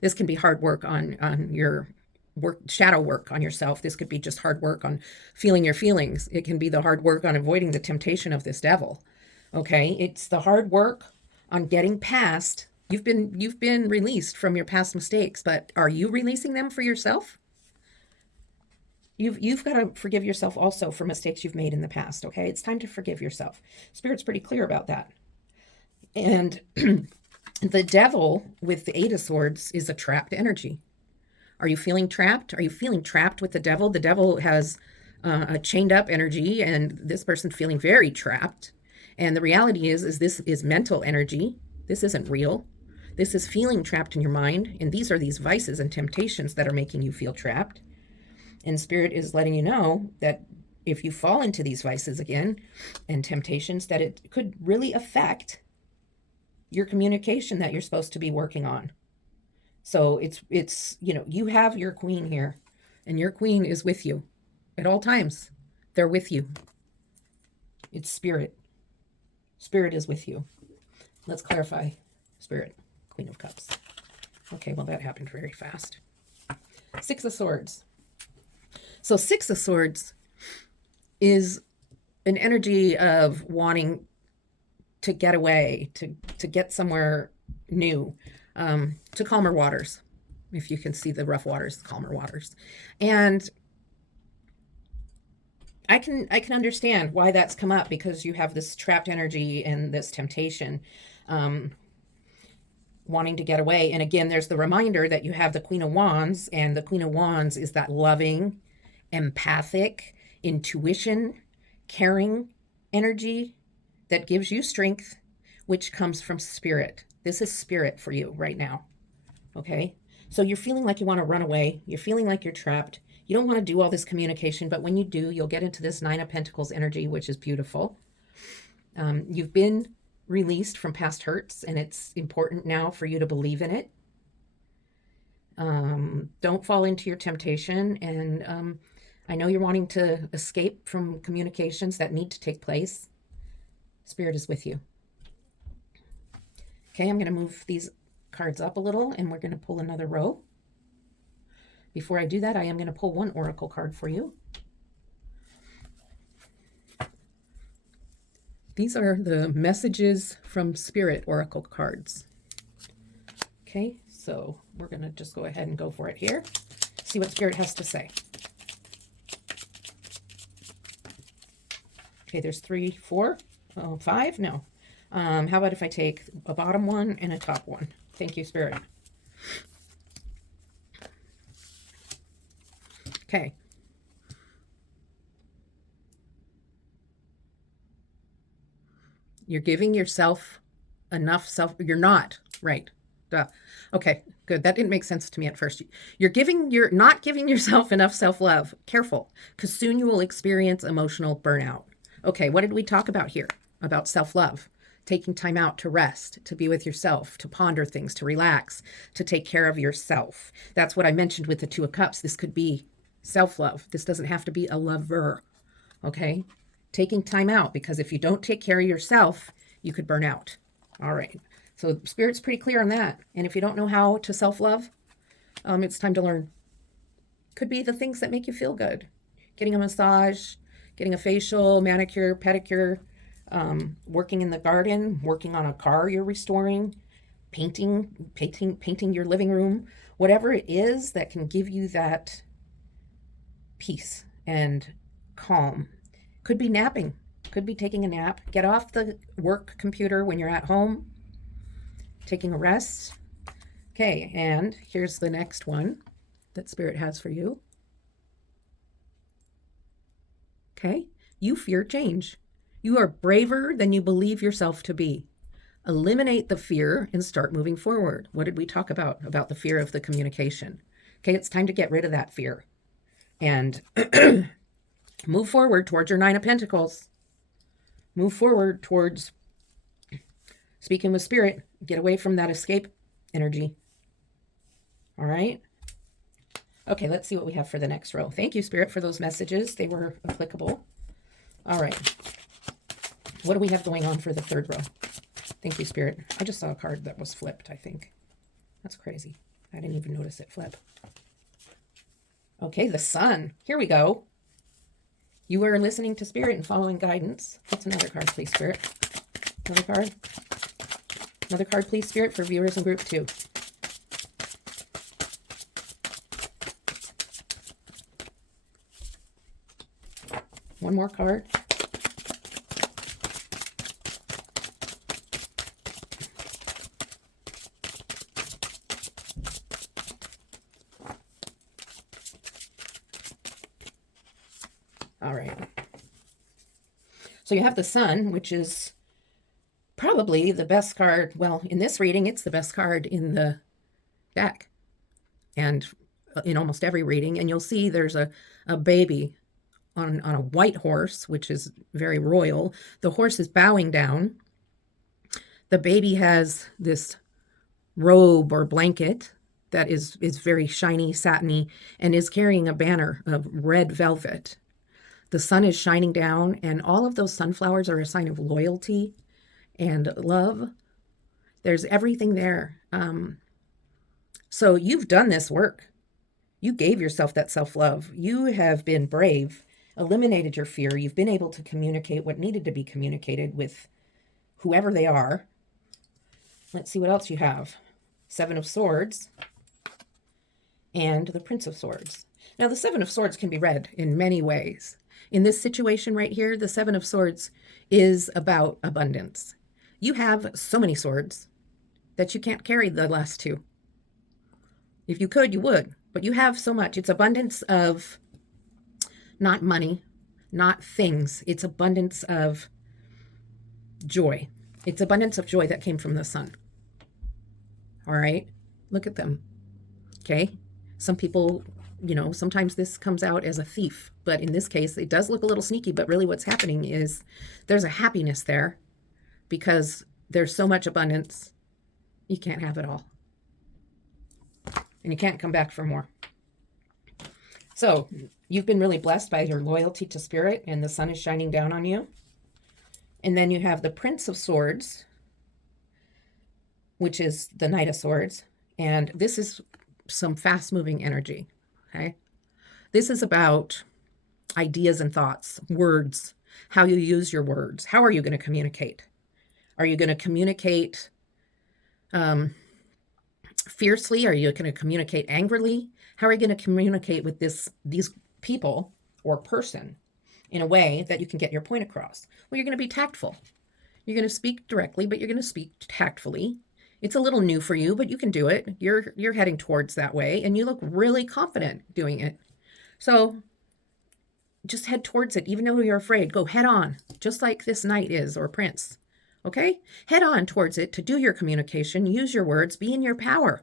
This can be hard work on your work, shadow work on yourself. This could be just hard work on feeling your feelings. It can be the hard work on avoiding the temptation of this Devil. Okay, it's the hard work on getting past. You've been released from your past mistakes, but are you releasing them for yourself? You've got to forgive yourself also for mistakes you've made in the past, okay? It's time to forgive yourself. Spirit's pretty clear about that. And the Devil with the Eight of Swords is a trapped energy. Are you feeling trapped? Are you feeling trapped with the Devil? The Devil has a chained up energy, and this person's feeling very trapped. And the reality is this is mental energy. This isn't real. This is feeling trapped in your mind, and these are these vices and temptations that are making you feel trapped. And Spirit is letting you know that if you fall into these vices again and temptations, that it could really affect your communication that you're supposed to be working on. So it's you have your Queen here, and your Queen is with you at all times. They're with you. It's Spirit. Spirit is with you. Let's clarify Spirit. Queen of Cups. Okay, well, that happened very fast. Six of Swords. So Six of Swords is an energy of wanting to get away, to get somewhere new, to calmer waters. If you can see the rough waters, the calmer waters. And I can understand why that's come up, because you have this trapped energy and this temptation, wanting to get away. And again, there's the reminder that you have the Queen of Wands, and the Queen of Wands is that loving, empathic, intuition, caring energy that gives you strength, which comes from Spirit. This is spirit for you right now. Okay? So you're feeling like you want to run away. You're feeling like you're trapped. You don't want to do all this communication, but when you do, you'll get into this Nine of Pentacles energy, which is beautiful. You've been released from past hurts, and it's important now for you to believe in it. Don't fall into your temptation. And I know you're wanting to escape from communications that need to take place. Spirit is with you. Okay, I'm going to move these cards up a little, and we're going to pull another row. Before I do that, I am going to pull one oracle card for you. These are the messages from Spirit oracle cards. Okay, so we're going to just go ahead and go for it here. See what Spirit has to say. Okay, there's 3, 4, 5, no. How about if I take a bottom one and a top one? Thank you, Spirit. Okay. You're giving yourself enough you're not, right. Duh. Okay, good. That didn't make sense to me at first. You're not giving yourself enough self-love. Careful, because soon you will experience emotional burnout. Okay, what did we talk about here? About self-love. Taking time out to rest, to be with yourself, to ponder things, to relax, to take care of yourself. That's what I mentioned with the Two of Cups. This could be self-love. This doesn't have to be a lover, okay? Taking time out, because if you don't take care of yourself, you could burn out. All right. So Spirit's pretty clear on that. And if you don't know how to self-love, it's time to learn. Could be the things that make you feel good. Getting a massage, getting a facial, manicure, pedicure, working in the garden, working on a car you're restoring, painting your living room, whatever it is that can give you that peace and calm. Could be napping, could be taking a nap. Get off the work computer when you're at home, taking a rest. Okay, and here's the next one that Spirit has for you. Okay, you fear change. You are braver than you believe yourself to be. Eliminate the fear and start moving forward. What did we talk about? About the fear of the communication. Okay, it's time to get rid of that fear and move forward towards your Nine of Pentacles. Move forward towards speaking with Spirit. Get away from that escape energy. All right. Okay, let's see what we have for the next row. Thank you, Spirit, for those messages. They were applicable. All right. What do we have going on for the third row? Thank you, Spirit. I just saw a card that was flipped, I think. That's crazy. I didn't even notice it flip. Okay, the Sun. Here we go. You are listening to Spirit and following guidance. What's another card, please, Spirit? Another card? Another card, please, Spirit, for viewers in group 2. One more card. All right. So you have the Sun, which is probably the best card. Well, in this reading, it's the best card in the deck and in almost every reading. And you'll see there's a baby on a white horse, which is very royal. The horse is bowing down. The baby has this robe or blanket that is very shiny, satiny, and is carrying a banner of red velvet. The sun is shining down, and all of those sunflowers are a sign of loyalty and love. There's everything there. So you've done this work. You gave yourself that self-love. You have been brave, eliminated your fear. You've been able to communicate what needed to be communicated with whoever they are. Let's see what else you have. 7 of Swords and the Prince of Swords. Now, the 7 of Swords can be read in many ways. In this situation right here, the 7 of Swords is about abundance. You have so many swords that you can't carry the last 2. If you could, you would, but you have so much. It's abundance of not money, not things. It's abundance of joy. It's abundance of joy that came from the sun. All right. Look at them. Okay. Some people, sometimes this comes out as a thief, but in this case, it does look a little sneaky. But really, what's happening is there's a happiness there because there's so much abundance. You can't have it all. And you can't come back for more. So you've been really blessed by your loyalty to spirit, and the sun is shining down on you. And then you have the Prince of Swords, which is the Knight of Swords. And this is some fast-moving energy, okay? This is about ideas and thoughts, words, how you use your words. How are you going to communicate? Are you going to communicate fiercely? Are you going to communicate angrily? How are you going to communicate with these people or person in a way that you can get your point across? Well, you're going to be tactful. You're going to speak directly, but you're going to speak tactfully. It's a little new for you, but you can do it. You're heading towards that way, and you look really confident doing it. So just head towards it, even though you're afraid. Go head on, just like this knight is, or prince. Okay? Head on towards it to do your communication, use your words, be in your power,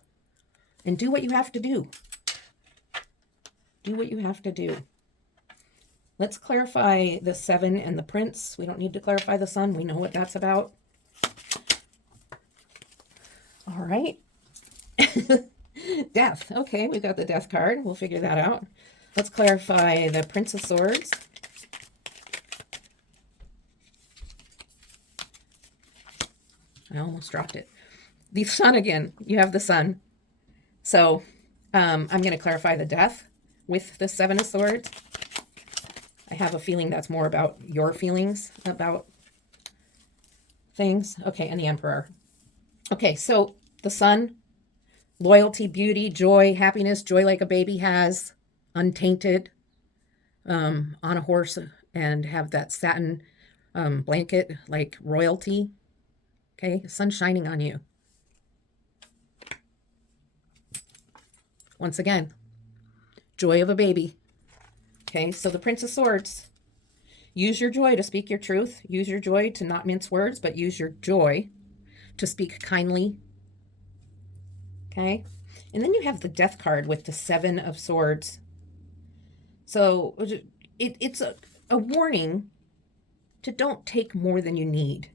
and do what you have to do. Do what you have to do. Let's clarify the 7 and the prince. We don't need to clarify the sun. We know what that's about. All right. Death. Okay, we've got the death card. We'll figure that out. Let's clarify the Prince of Swords. I almost dropped it. The sun again. You have the sun. So I'm going to clarify the death with the 7 of Swords. I have a feeling that's more about your feelings about things. Okay, and the Emperor. Okay, so the sun, loyalty, beauty, joy, happiness, joy like a baby has, untainted, on a horse, and have that satin blanket like royalty. Okay, sun shining on you. Once again, joy of a baby. Okay, so the Prince of Swords. Use your joy to speak your truth. Use your joy to not mince words, but use your joy to speak kindly. Okay, and then you have the death card with the 7 of Swords. So it's a warning to don't take more than you need.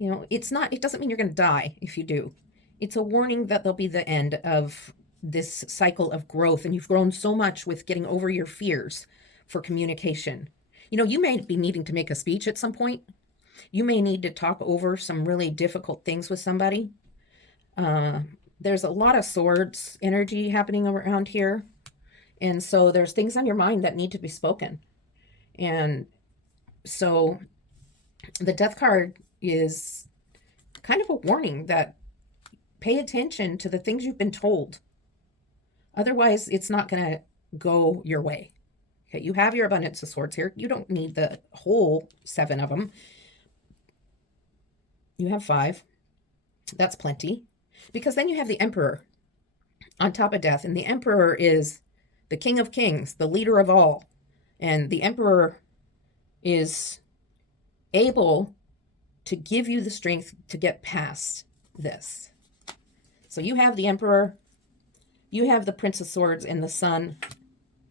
It doesn't mean you're going to die if you do. It's a warning that there'll be the end of this cycle of growth, and you've grown so much with getting over your fears for communication. You may be needing to make a speech at some point. You may need to talk over some really difficult things with somebody. There's a lot of swords energy happening around here. And so there's things on your mind that need to be spoken. And so the death card is kind of a warning that pay attention to the things you've been told. Otherwise, it's not going to go your way. Okay, you have your abundance of swords here. You don't need the whole 7 of them. You have 5. That's plenty. Because then you have the Emperor on top of death. And the Emperor is the King of Kings, the leader of all. And the Emperor is able to give you the strength to get past this. So you have the Emperor, you have the Prince of Swords, and the sun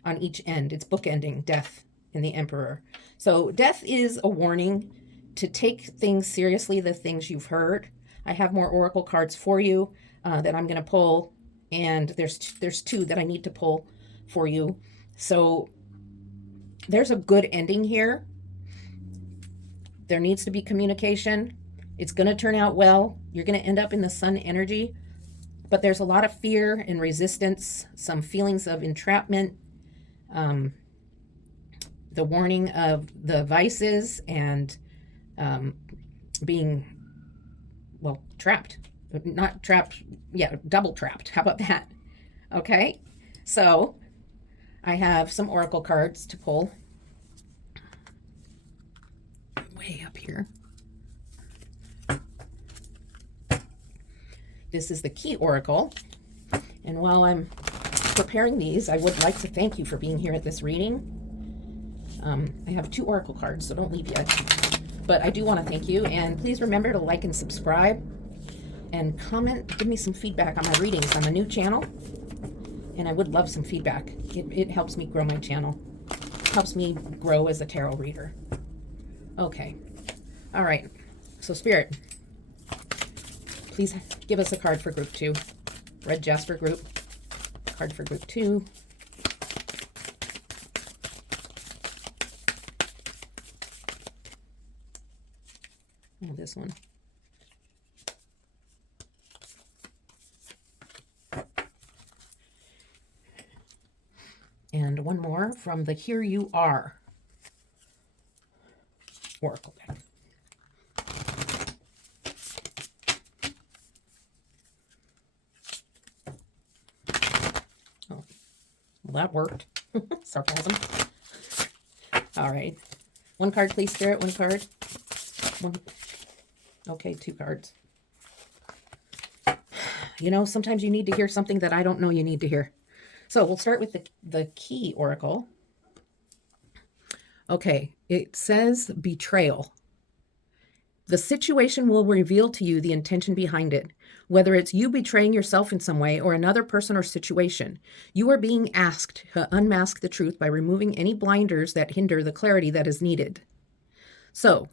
on each end. It's bookending death and the Emperor. So death is a warning to take things seriously, the things you've heard. I have more oracle cards for you that I'm going to pull, and there's 2 that I need to pull for you. So there's a good ending here. There needs to be communication. It's going to turn out well. You're going to end up in the sun energy, but there's a lot of fear and resistance, some feelings of entrapment, the warning of the vices, and being, well, trapped. Not trapped, yeah, double trapped. How about that? Okay, so I have some oracle cards to pull. Way up here. This is the key oracle. And while I'm preparing these, I would like to thank you for being here at this reading. I have 2 oracle cards, so don't leave yet. But I do want to thank you. And please remember to like and subscribe. and comment, give me some feedback on my readings. I'm a new channel, and I would love some feedback. It helps me grow my channel. Helps me grow as a tarot reader. Okay. All right. So Spirit, please give us a card for group 2. Red Jasper group. Card for group 2. Oh, this one. And one more from the Here You Are Oracle deck. Oh, well, that worked. Sarcasm. All right. One card, please, Spirit. One card. One. Okay, 2 cards. You know, sometimes you need to hear something that I don't know you need to hear. So we'll start with the key oracle. Okay, it says betrayal. The situation will reveal to you the intention behind it, whether it's you betraying yourself in some way or another person or situation. You are being asked to unmask the truth by removing any blinders that hinder the clarity that is needed. So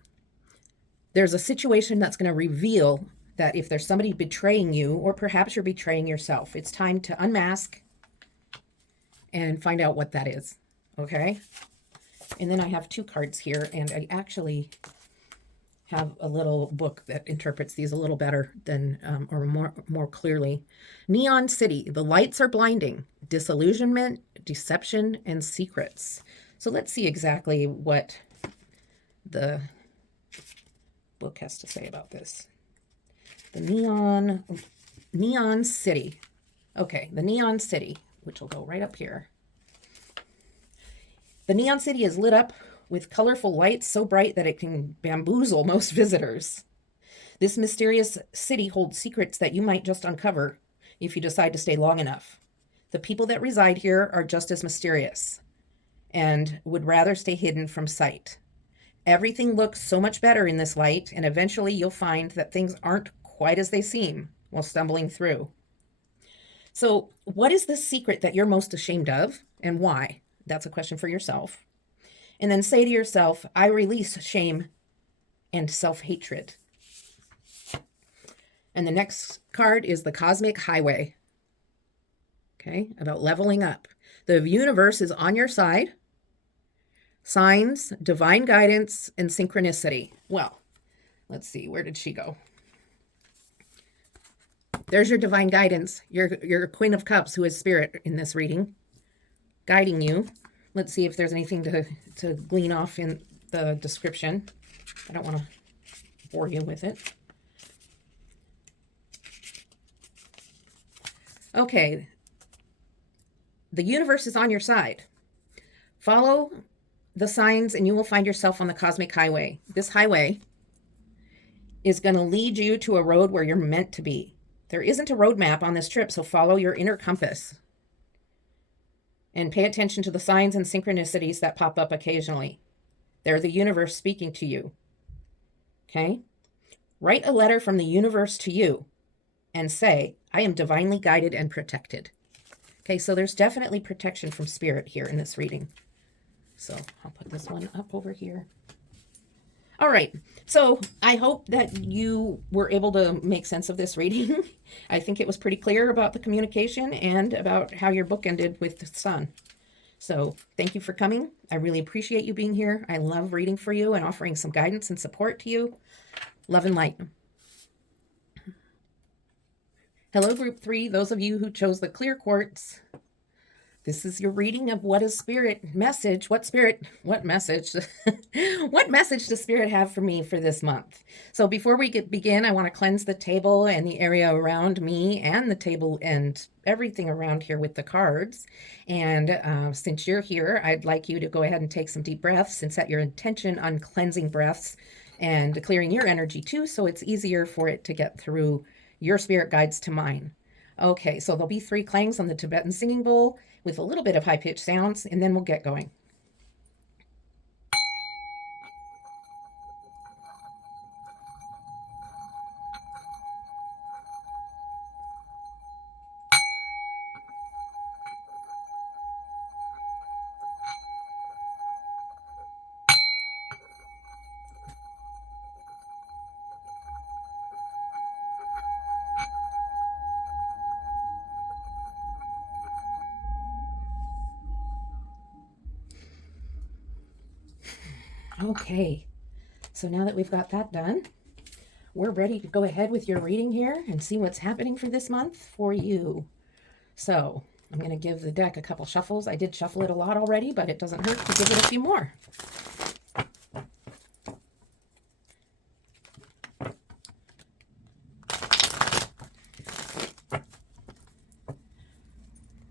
there's a situation that's going to reveal that if there's somebody betraying you, or perhaps you're betraying yourself, it's time to unmask and find out what that is. Okay? And then I have 2 cards here, and I actually have a little book that interprets these a little better than, or more clearly. Neon City, the lights are blinding. Disillusionment, deception, and secrets. So let's see exactly what the book has to say about this. The Neon City. Okay, the Neon City, which will go right up here. The Neon City is lit up with colorful lights so bright that it can bamboozle most visitors. This mysterious city holds secrets that you might just uncover if you decide to stay long enough. The people that reside here are just as mysterious and would rather stay hidden from sight. Everything looks so much better in this light, and eventually you'll find that things aren't quite as they seem while stumbling through. So, what is the secret that you're most ashamed of, and why? That's a question for yourself. And then say to yourself, I release shame and self-hatred. And the next card is the Cosmic Highway. Okay, about leveling up. The universe is on your side. Signs, divine guidance, and synchronicity. Well, let's see, where did she go? There's your divine guidance. Your Queen of Cups, who is Spirit in this reading, guiding you. Let's see if there's anything to glean off in the description. I don't want to bore you with it. Okay. The universe is on your side. Follow the signs and you will find yourself on the cosmic highway. This highway is going to lead you to a road where you're meant to be. There isn't a roadmap on this trip, so follow your inner compass. And pay attention to the signs and synchronicities that pop up occasionally. They're the universe speaking to you. Okay? Write a letter from the universe to you and say, I am divinely guided and protected. Okay, so there's definitely protection from Spirit here in this reading. So I'll put this one up over here. All right, so I hope that you were able to make sense of this reading. I think it was pretty clear about the communication and about how your book ended with the sun. So thank you for coming. I really appreciate you being here. I love reading for you and offering some guidance and support to you. Love and light. Hello, Group 3, those of you who chose the clear quartz. This is your reading of what is Spirit message. What message? What message does Spirit have for me for this month? So before we begin, I want to cleanse the table and the area around me and the table and everything around here with the cards. And since you're here, I'd like you to go ahead and take some deep breaths and set your intention on cleansing breaths and clearing your energy too, so it's easier for it to get through your spirit guides to mine. Okay, so there'll be 3 clangs on the Tibetan singing bowl with a little bit of high-pitched sounds, and then we'll get going. Okay, so now that we've got that done, we're ready to go ahead with your reading here and see what's happening for this month for you. So I'm going to give the deck a couple shuffles. I did shuffle it a lot already, but it doesn't hurt to give it a few more.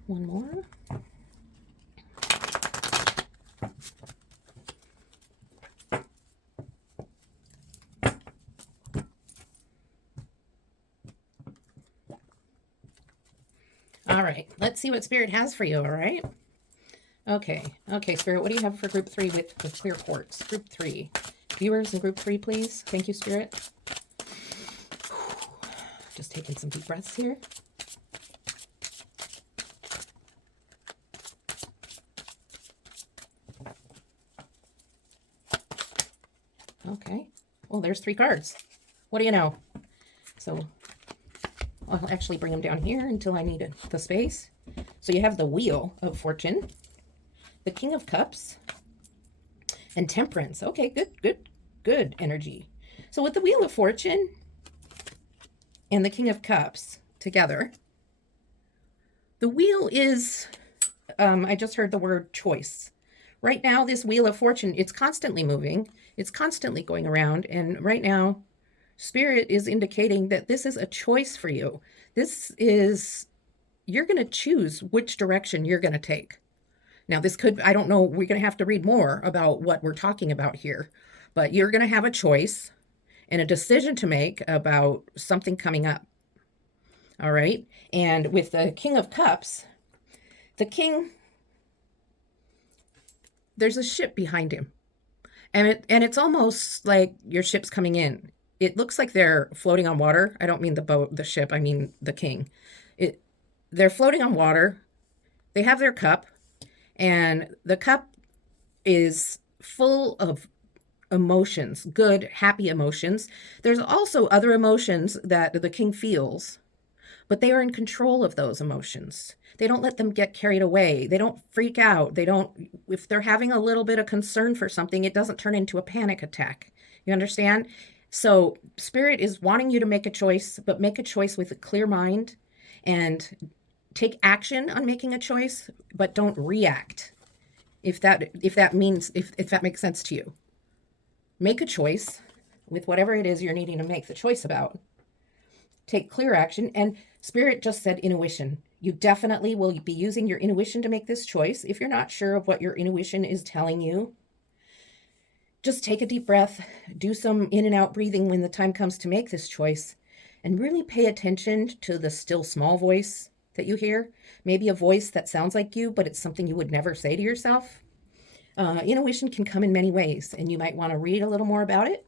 One more. All right, let's see what Spirit has for you, all right? Okay, Spirit, what do you have for group 3 with the clear quartz? Group 3. Viewers in group 3, please. Thank you, Spirit. Just taking some deep breaths here. Okay. Well, there's 3 cards. What do you know? So I'll actually bring them down here until I need the space. So you have the Wheel of Fortune, the King of Cups, and Temperance. Okay, good energy. So with the Wheel of Fortune and the King of Cups together, the wheel is, I just heard the word choice. Right now, this Wheel of Fortune, it's constantly moving. It's constantly going around. And right now, Spirit is indicating that this is a choice for you. This is, you're going to choose which direction you're going to take. Now, this could, I don't know, we're going to have to read more about what we're talking about here, but you're going to have a choice and a decision to make about something coming up. All right. And with the King of Cups, the king, there's a ship behind him. And it's almost like your ship's coming in. It looks like they're floating on water. I don't mean the boat, the ship. I mean the king. They're floating on water. They have their cup, and the cup is full of emotions, good, happy emotions. There's also other emotions that the king feels, but they are in control of those emotions. They don't let them get carried away. They don't freak out. They don't, if they're having a little bit of concern for something, it doesn't turn into a panic attack. You understand? So Spirit is wanting you to make a choice, but make a choice with a clear mind and take action on making a choice, but don't react. If that makes sense to you. Make a choice with whatever it is you're needing to make the choice about. Take clear action. And Spirit just said intuition. You definitely will be using your intuition to make this choice. If you're not sure of what your intuition is telling you, just take a deep breath, do some in and out breathing when the time comes to make this choice, and really pay attention to the still small voice that you hear. Maybe a voice that sounds like you, but it's something you would never say to yourself. Intuition can come in many ways, and you might want to read a little more about it.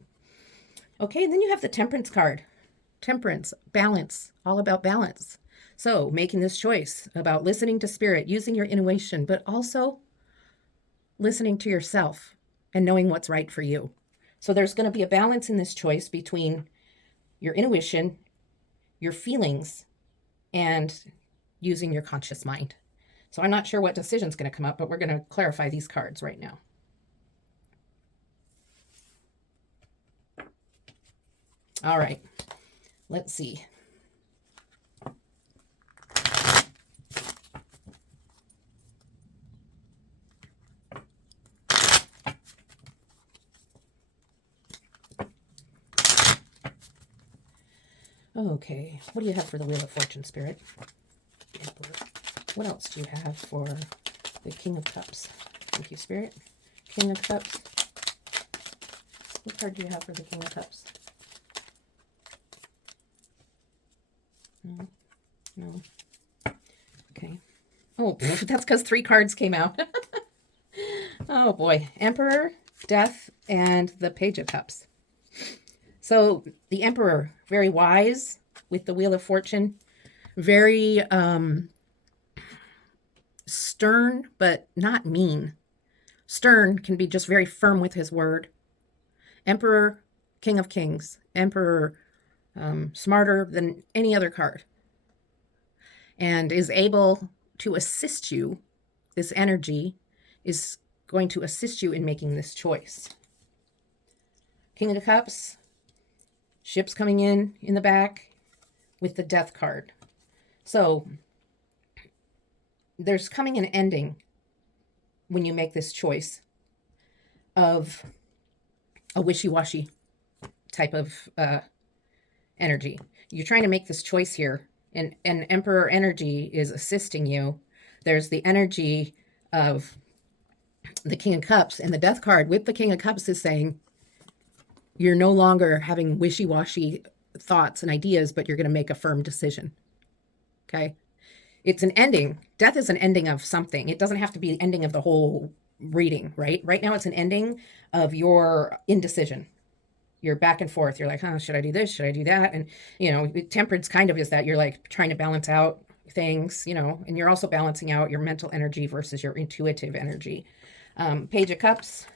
Okay, and then you have the Temperance card. Temperance, balance, all about balance. So making this choice about listening to Spirit, using your intuition, but also listening to yourself and knowing what's right for you. So there's going to be a balance in this choice between your intuition, your feelings, and using your conscious mind. So I'm not sure what decision's going to come up, but we're going to clarify these cards right now. All right, let's see. Okay, what do you have for the Wheel of Fortune, Spirit? What else do you have for the King of Cups? Thank you, Spirit. King of Cups. What card do you have for the King of Cups? No. Okay. Oh, that's because 3 cards came out. Oh, boy. Emperor, Death, and the Page of Cups. So the Emperor, very wise with the Wheel of Fortune, very stern, but not mean. Stern can be just very firm with his word. Emperor, King of Kings. Emperor, smarter than any other card. And is able to assist you. This energy is going to assist you in making this choice. King of Cups, ships coming in the back with the Death card. So there's coming an ending when you make this choice of a wishy-washy type of energy. You're trying to make this choice here, and Emperor energy is assisting you. There's the energy of the King of Cups, and the Death card with the King of Cups is saying you're no longer having wishy-washy thoughts and ideas, but you're going to make a firm decision. Okay? It's an ending. Death is an ending of something. It doesn't have to be the ending of the whole reading, right? Right now it's an ending of your indecision. You're back and forth. You're like, should I do this? Should I do that? And, temperance kind of is that you're like trying to balance out things, and you're also balancing out your mental energy versus your intuitive energy. Page of Cups.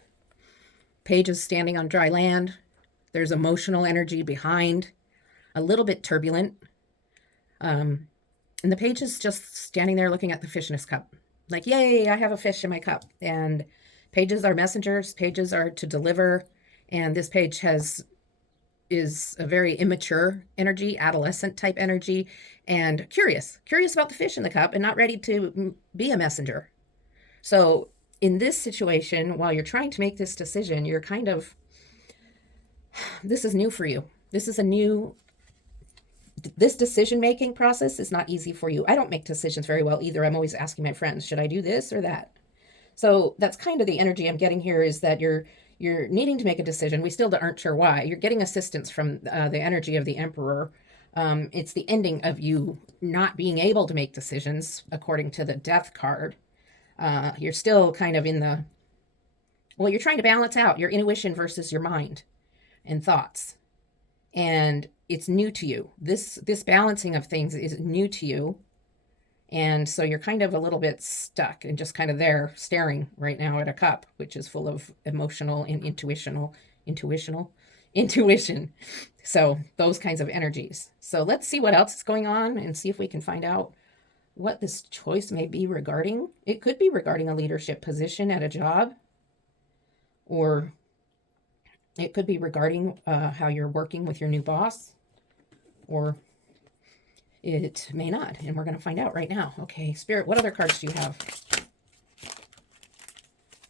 Page is standing on dry land. There's emotional energy behind, a little bit turbulent. And the page is just standing there looking at the fish in his cup. Like, yay, I have a fish in my cup. And pages are messengers. Pages are to deliver. And this page is a very immature energy, adolescent type energy, and curious about the fish in the cup and not ready to be a messenger. So in this situation, while you're trying to make this decision, you're kind of, this is new for you. This decision-making process is not easy for you. I don't make decisions very well either. I'm always asking my friends, should I do this or that? So that's kind of the energy I'm getting here, is that you're needing to make a decision. We still aren't sure why. You're getting assistance from the energy of the Emperor. It's the ending of you not being able to make decisions according to the Death card. You're still kind of you're trying to balance out your intuition versus your mind and thoughts. And it's new to you. This balancing of things is new to you. And so you're kind of a little bit stuck and just kind of there staring right now at a cup, which is full of emotional and intuition. So those kinds of energies. So let's see what else is going on and see if we can find out what this choice may be regarding. It could be regarding a leadership position at a job, or it could be regarding how you're working with your new boss, or it may not, and we're going to find out right now. Okay, Spirit, what other cards do you have?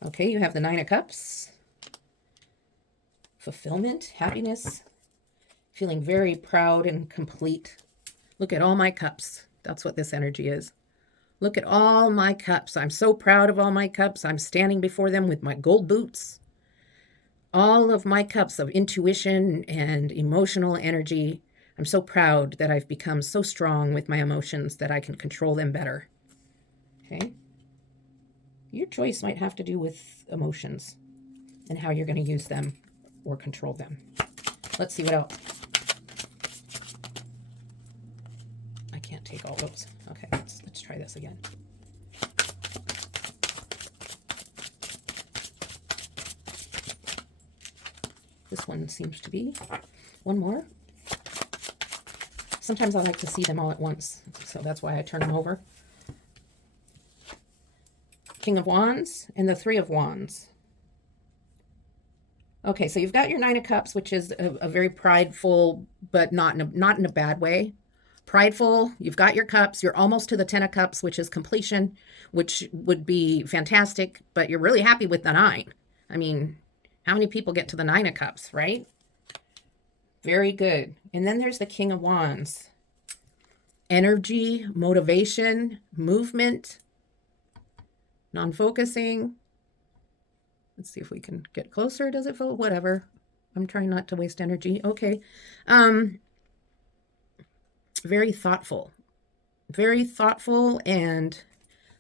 Okay, you have the Nine of Cups. Fulfillment, happiness, feeling very proud and complete. Look at all my cups. That's what this energy is. Look at all my cups. I'm so proud of all my cups. I'm standing before them with my gold boots. All of my cups of intuition and emotional energy. I'm so proud that I've become so strong with my emotions that I can control them better. Okay? Your choice might have to do with emotions and how you're going to use them or control them. Let's see what else. I can't take all those. Okay, let's try this again. This one seems to be one more. Sometimes I like to see them all at once, so that's why I turn them over. King of Wands and the Three of Wands. Okay, so you've got your Nine of Cups, which is a very prideful, but not in a bad way. Prideful, you've got your cups, you're almost to the Ten of Cups, which is completion, which would be fantastic, but you're really happy with the Nine. I mean, how many people get to the Nine of Cups, right? Very good. And then there's the King of Wands. Energy, motivation, movement, non-focusing. Let's see if we can get closer. Does it feel? Whatever. I'm trying not to waste energy. Okay. Very thoughtful. Very thoughtful, and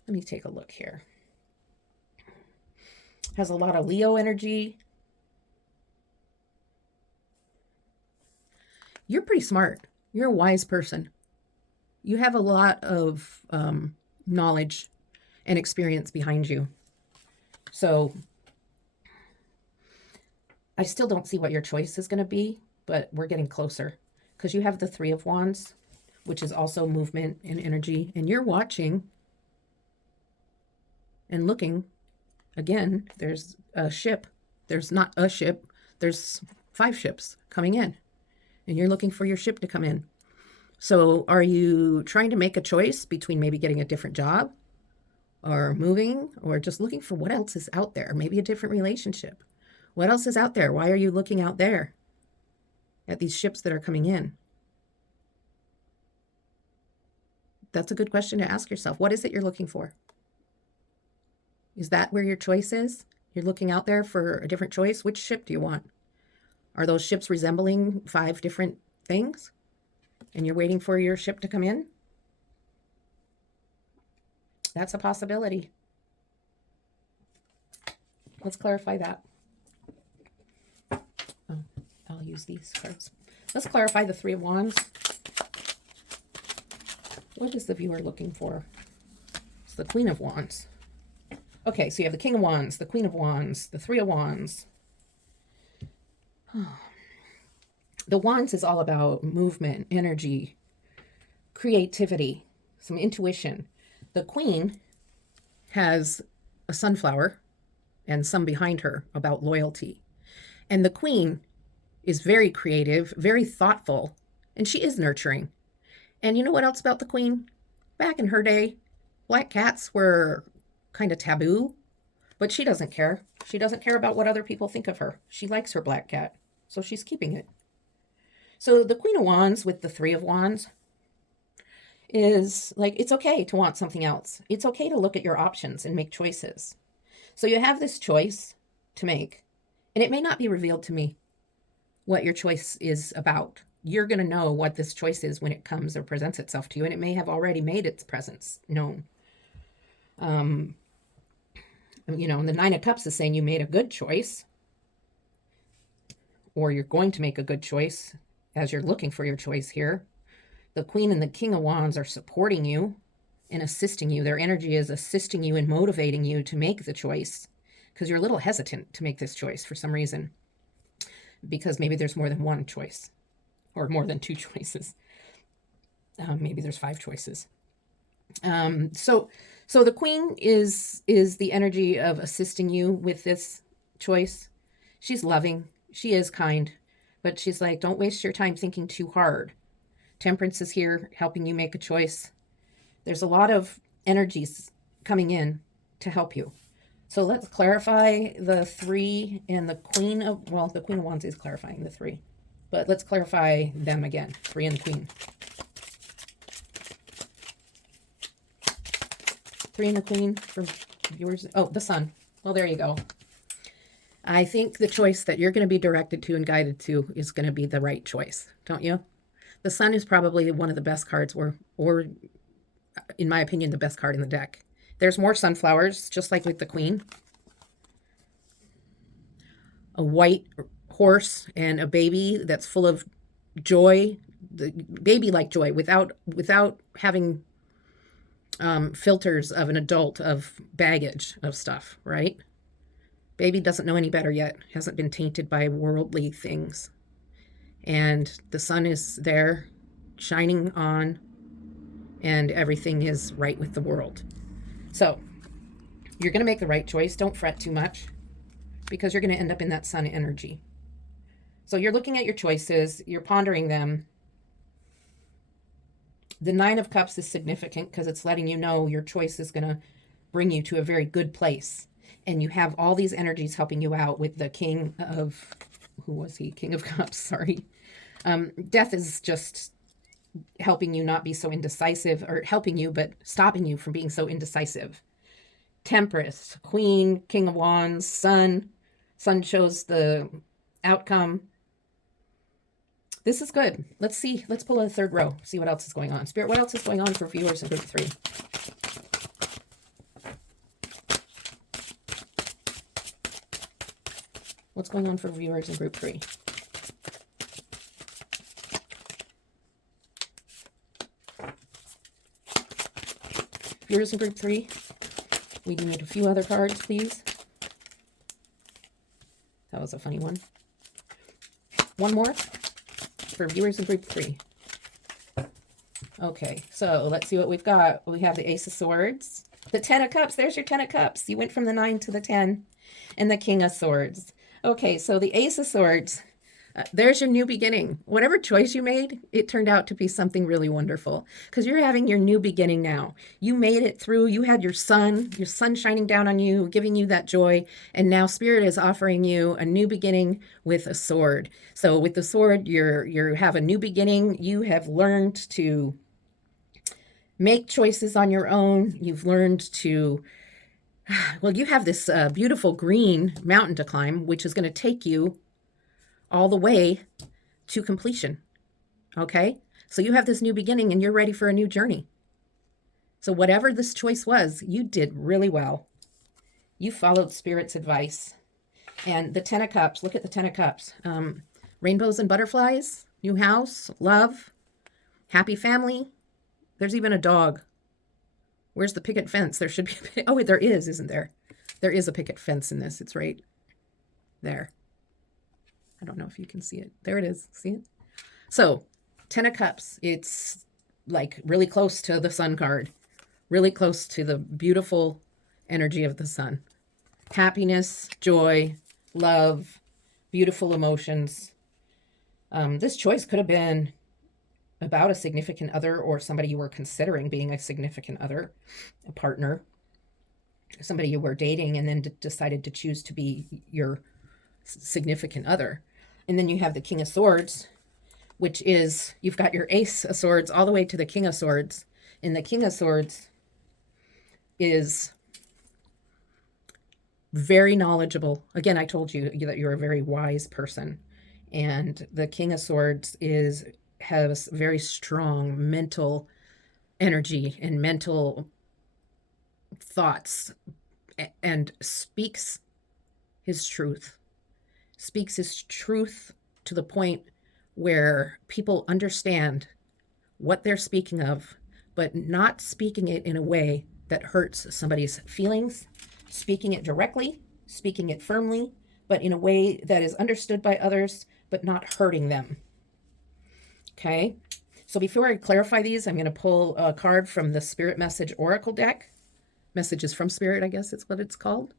let me take a look here. Has a lot of Leo energy. You're pretty smart. You're a wise person. You have a lot of knowledge and experience behind you. So I still don't see what your choice is going to be, but we're getting closer because you have the Three of Wands, which is also movement and energy. And you're watching and looking. Again, there's a ship. There's not a ship. There's 5 ships coming in, and you're looking for your ship to come in. So are you trying to make a choice between maybe getting a different job or moving, or just looking for what else is out there? Maybe a different relationship. What else is out there? Why are you looking out there at these ships that are coming in? That's a good question to ask yourself. What is it you're looking for? Is that where your choice is? You're looking out there for a different choice? Which ship do you want? Are those ships resembling 5 different things? And you're waiting for your ship to come in? That's a possibility. Let's clarify that. Oh, I'll use these cards. Let's clarify the 3 of Wands. What is the viewer looking for? It's the Queen of Wands. Okay, so you have the King of Wands, the Queen of Wands, the 3 of Wands. The Wands is all about movement, energy, creativity, some intuition. The Queen has a sunflower and some behind her about loyalty. And the Queen is very creative, very thoughtful, and she is nurturing. And you know what else about the Queen? Back in her day, black cats were kind of taboo, but she doesn't care. She doesn't care about what other people think of her. She likes her black cat, so she's keeping it. So the Queen of Wands with the 3 of Wands is like, it's okay to want something else. It's okay to look at your options and make choices. So you have this choice to make, and it may not be revealed to me what your choice is about. You're going to know what this choice is when it comes or presents itself to you, and it may have already made its presence known. And the 9 of Cups is saying you made a good choice, or you're going to make a good choice as you're looking for your choice here. The Queen and the King of Wands are supporting you and assisting you. Their energy is assisting you and motivating you to make the choice, because you're a little hesitant to make this choice for some reason, because maybe there's more than one choice or more than 2 choices. Maybe there's 5 choices. So the Queen is the energy of assisting you with this choice. She's loving. She is kind, but she's like, don't waste your time thinking too hard. Temperance is here helping you make a choice. There's a lot of energies coming in to help you. So let's clarify the 3 and the Queen of, the Queen of Wands is clarifying the 3, but let's clarify them again, 3 and the Queen. 3 and the Queen for viewers. Oh, the Sun. Well, there you go. I think the choice that you're going to be directed to and guided to is going to be the right choice, don't you? The Sun is probably one of the best cards, or in my opinion, the best card in the deck. There's more sunflowers, just like with the Queen. A white horse and a baby that's full of joy. The baby like joy without having filters of an adult, of baggage of stuff, right? Baby doesn't know any better yet, hasn't been tainted by worldly things. And the sun is there shining on, and everything is right with the world. So you're going to make the right choice. Don't fret too much, because you're going to end up in that sun energy. So you're looking at your choices, you're pondering them. The 9 of Cups is significant because it's letting you know your choice is going to bring you to a very good place. And you have all these energies helping you out with the King of, who was he? King of Cups, sorry. Death is just helping you not be so indecisive, or helping you, but stopping you from being so indecisive. Temperance, Queen, King of Wands, Sun. Sun shows the outcome. This is good. Let's see. Let's pull a 3rd row. See what else is going on. Spirit, what else is going on for viewers in group 3? What's going on for viewers in group 3? Viewers in group 3, we need a few other cards, please. That was a funny one. One more for viewers in group 3. Okay, so let's see what we've got. We have the Ace of Swords, the 10 of Cups. There's your 10 of Cups. You went from the 9 to the 10, and the King of Swords. Okay, so the Ace of Swords There's your new beginning. Whatever choice you made, it turned out to be something really wonderful because you're having your new beginning now. You made it through. You had your sun shining down on you, giving you that joy. And now Spirit is offering you a new beginning with a sword. So with the sword, you have a new beginning. You have learned to make choices on your own. You've learned to, well, you have this beautiful green mountain to climb, which is going to take you all the way to completion. Okay? So you have this new beginning and you're ready for a new journey. So whatever this choice was, you did really well. You followed Spirit's advice. And the 10 of Cups, look at the 10 of Cups. Rainbows and butterflies, new house, love, happy family. There's even a dog. Where's the picket fence? There should be, oh, there is, isn't there? There is a picket fence in this. It's right there. I don't know if you can see it. There it is. See it? So, 10 of Cups. It's like really close to the sun card. Really close to the beautiful energy of the sun. Happiness, joy, love, beautiful emotions. This choice could have been about a significant other or somebody you were considering being a significant other, a partner, somebody you were dating and then decided to choose to be your significant other. And then you have the King of Swords, which is, you've got your Ace of Swords all the way to the King of Swords. And the King of Swords is very knowledgeable. Again, I told you that you're a very wise person. And the King of Swords has very strong mental energy and mental thoughts and speaks his truth. Speaks his truth to the point where people understand what they're speaking of, but not speaking it in a way that hurts somebody's feelings, speaking it directly, speaking it firmly, but in a way that is understood by others, but not hurting them. Okay? So before I clarify these, I'm going to pull a card from the Spirit Message Oracle deck. Messages from Spirit, I guess it's what it's called.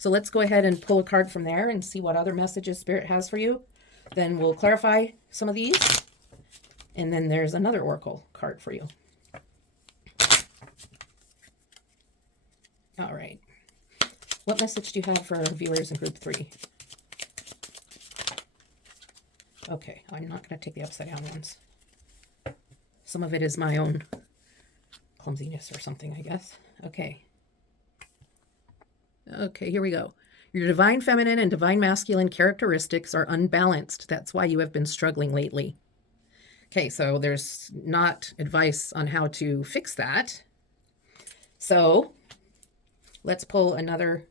So let's go ahead and pull a card from there and see what other messages Spirit has for you. Then we'll clarify some of these. And then there's another Oracle card for you. All right. What message do you have for viewers in group 3? Okay, I'm not going to take the upside down ones. Some of it is my own clumsiness or something, I guess. Okay. Okay, here we go. Your divine feminine and divine masculine characteristics are unbalanced. That's why you have been struggling lately. Okay, so there's not advice on how to fix that. So let's pull another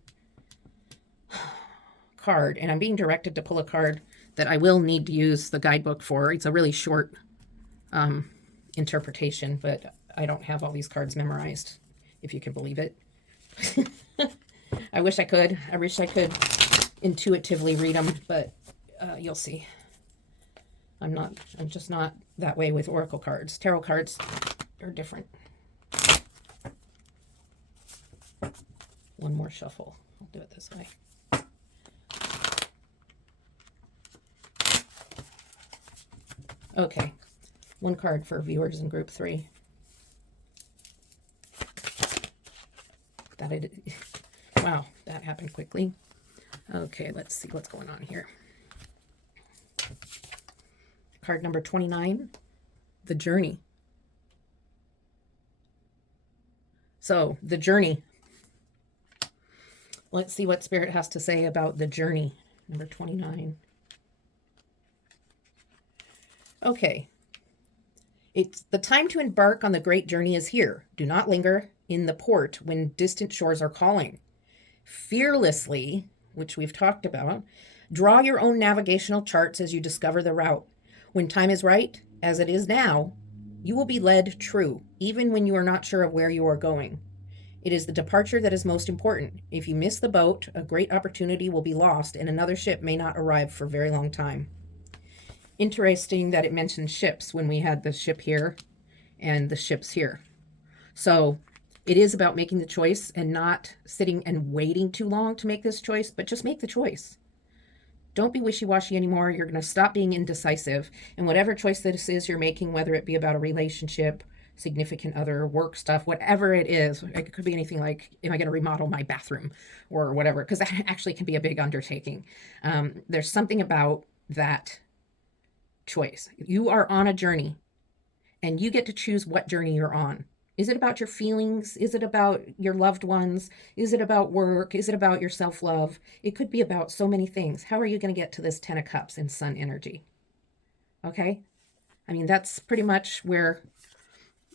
card. And I'm being directed to pull a card that I will need to use the guidebook for. It's a really short interpretation, but I don't have all these cards memorized, if you can believe it. I wish I could. I wish I could intuitively read them, but you'll see. I'm just not that way with oracle cards. Tarot cards are different. One more shuffle. I'll do it this way. Okay. One card for viewers in group 3. Wow, that happened quickly. Okay, let's see what's going on here. Card number 29, the journey. So, the journey. Let's see what Spirit has to say about the journey. Number 29. Okay. It's the time to embark on the great journey is here. Do not linger in the port when distant shores are calling. Fearlessly, which we've talked about, draw your own navigational charts as you discover the route. When time is right, as it is now, you will be led true, even when you are not sure of where you are going. It is the departure that is most important. If you miss the boat, a great opportunity will be lost and another ship may not arrive for a very long time. Interesting that it mentioned ships when we had the ship here and the ships here. So it is about making the choice and not sitting and waiting too long to make this choice, but just make the choice. Don't be wishy-washy anymore. You're going to stop being indecisive. And whatever choice this is you're making, whether it be about a relationship, significant other, work stuff, whatever it is, it could be anything like, am I going to remodel my bathroom or whatever? Because that actually can be a big undertaking. There's something about that choice. You are on a journey and you get to choose what journey you're on. Is it about your feelings? Is it about your loved ones? Is it about work? Is it about your self-love? It could be about so many things. How are you going to get to this 10 of Cups in Sun energy? Okay? I mean, that's pretty much where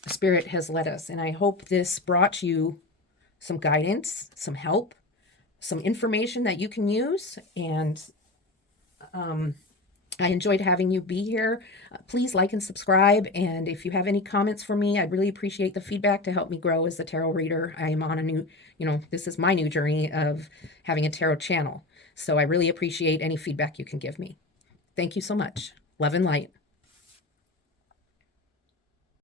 Spirit has led us. And I hope this brought you some guidance, some help, some information that you can use. And I enjoyed having you be here. Please like and subscribe. And if you have any comments for me, I'd really appreciate the feedback to help me grow as a tarot reader. I am on a new, this is my new journey of having a tarot channel. So I really appreciate any feedback you can give me. Thank you so much. Love and light.